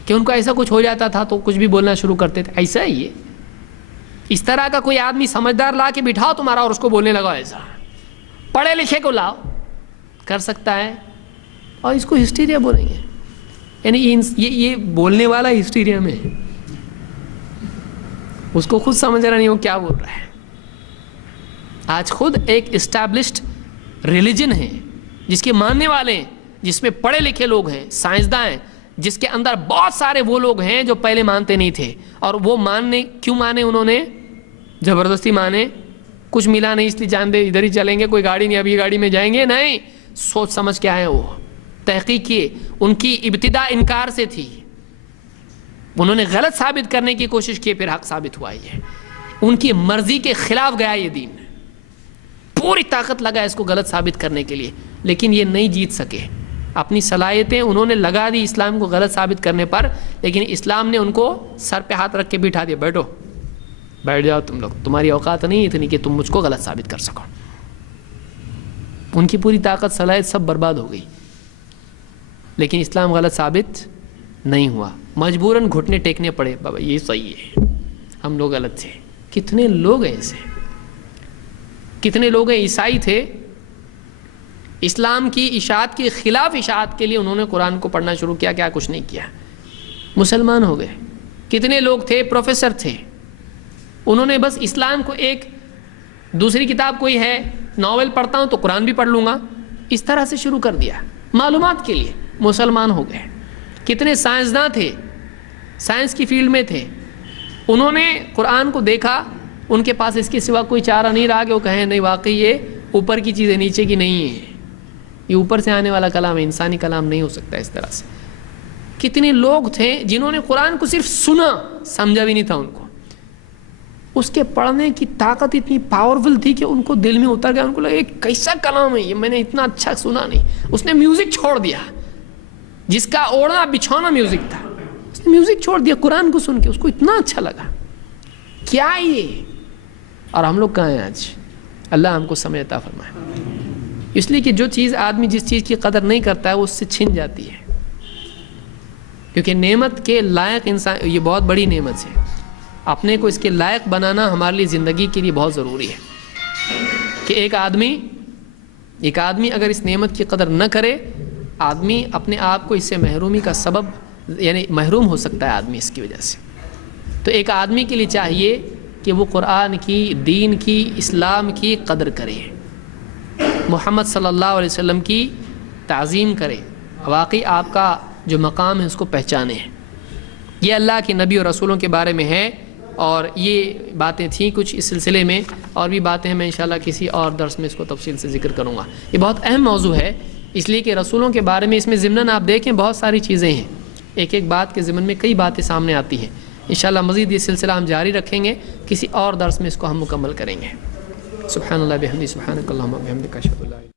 کہ ان کو ایسا کچھ ہو جاتا تھا تو کچھ بھی بولنا شروع کرتے تھے. ایسا ہی ہے. اس طرح کا کوئی آدمی سمجھدار لا کے بٹھاؤ تمہارا اور اس کو بولنے لگا ایسا، پڑھے لکھے کو لاؤ، کر سکتا ہے، اور اس کو ہسٹیریا بولیں گے. یعنی یہ بولنے والا ہسٹیریا میں ہے، اس کو خود سمجھ رہا نہیں وہ کیا بول رہا ہے. آج خود ایک اسٹیبلشڈ ریلیجن ہے جس کے ماننے والے ہیں، جس میں پڑھے لکھے لوگ ہیں، سائنسداں ہیں، جس کے اندر بہت سارے وہ لوگ ہیں جو پہلے مانتے نہیں تھے. اور وہ کیوں مانے؟ انہوں نے زبردستی مانے، کچھ ملا نہیں اس لیے جان دے ادھر ہی چلیں گے، کوئی گاڑی نہیں ابھی گاڑی میں جائیں گے، نہیں، سوچ سمجھ کے آئے، وہ تحقیق کیے. ان کی ابتدا انکار سے تھی، انہوں نے غلط ثابت کرنے کی کوشش کی، پھر حق ثابت ہوا. یہ ان کی مرضی کے خلاف گیا یہ دین، پوری طاقت لگا اس کو غلط ثابت کرنے کے لیے، لیکن یہ نہیں جیت سکے. اپنی صلاحیتیں انہوں نے لگا دی اسلام کو غلط ثابت کرنے پر، لیکن اسلام نے ان کو سر پہ ہاتھ رکھ کے بٹھا دیا، بیٹھ جاؤ تم لوگ، تمہاری اوقات نہیں اتنی کہ تم مجھ کو غلط ثابت کر سکو. ان کی پوری طاقت صلاحیت سب برباد ہو گئی، لیکن اسلام غلط ثابت نہیں ہوا. مجبوراً گھٹنے ٹیکنے پڑے، بابا یہ صحیح ہے، ہم لوگ غلط تھے. کتنے لوگ ہیں ایسے، کتنے لوگ ہیں عیسائی تھے، اسلام کی اشاعت کے خلاف اشاعت کے لیے انہوں نے قرآن کو پڑھنا شروع کیا، کیا کچھ نہیں کیا، مسلمان ہو گئے. کتنے لوگ تھے پروفیسر تھے، انہوں نے بس اسلام کو، ایک دوسری کتاب کوئی ہے، ناول پڑھتا ہوں تو قرآن بھی پڑھ لوں گا، اس طرح سے شروع کر دیا معلومات کے لیے، مسلمان ہو گئے. کتنے سائنسداں تھے، سائنس کی فیلڈ میں تھے، انہوں نے قرآن کو دیکھا، ان کے پاس اس کے سوا کوئی چارہ نہیں رہا کہ وہ کہیں نہیں واقعی یہ اوپر کی چیزیں نیچے کی نہیں ہے، یہ اوپر سے آنے والا کلام ہے، انسانی کلام نہیں ہو سکتا اس طرح سے. کتنے لوگ تھے جنہوں نے قرآن کو صرف سنا، سمجھا بھی نہیں تھا ان کو، اس کے پڑھنے کی طاقت اتنی پاورفل تھی کہ ان کو دل میں اتر گیا، ان کو لگا یہ کیسا کلام ہے، یہ میں نے اتنا اچھا سنا نہیں. اس نے میوزک چھوڑ دیا، جس کا اوڑھنا بچھونا میوزک تھا، اس نے میوزک چھوڑ دیا قرآن کو سن کے، اس کو اتنا اچھا لگا. کیا یہ؟ اور ہم لوگ کہاں ہیں آج؟ اللہ ہم کو سمجھ عطا فرمائے. اس لیے کہ جو چیز آدمی جس چیز کی قدر نہیں کرتا ہے وہ اس سے چھن جاتی ہے، کیونکہ نعمت کے لائق انسان، یہ بہت بڑی نعمت ہے، اپنے کو اس کے لائق بنانا ہمارے لیے زندگی کے لیے بہت ضروری ہے. کہ ایک آدمی اگر اس نعمت کی قدر نہ کرے، آدمی اپنے آپ کو اس سے محرومی کا سبب، یعنی محروم ہو سکتا ہے آدمی اس کی وجہ سے. تو ایک آدمی کے لیے چاہیے کہ وہ قرآن کی، دین کی، اسلام کی قدر کرے، محمد صلی اللہ علیہ وسلم کی تعظیم کرے، واقعی آپ کا جو مقام ہے اس کو پہچانے. یہ اللہ کے نبی اور رسولوں کے بارے میں ہے، اور یہ باتیں تھیں کچھ اس سلسلے میں، اور بھی باتیں ہیں، میں انشاءاللہ کسی اور درس میں اس کو تفصیل سے ذکر کروں گا. یہ بہت اہم موضوع ہے، اس لیے کہ رسولوں کے بارے میں اس میں ضمناً آپ دیکھیں بہت ساری چیزیں ہیں، ایک ایک بات کے ضمن میں کئی باتیں سامنے آتی ہیں. انشاءاللہ مزید یہ سلسلہ ہم جاری رکھیں گے، کسی اور درس میں اس کو ہم مکمل کریں گے. سبحان اللہ بحمدہ، سبحانک اللہم وبحمدک، اشہد ان لا الہ الا انت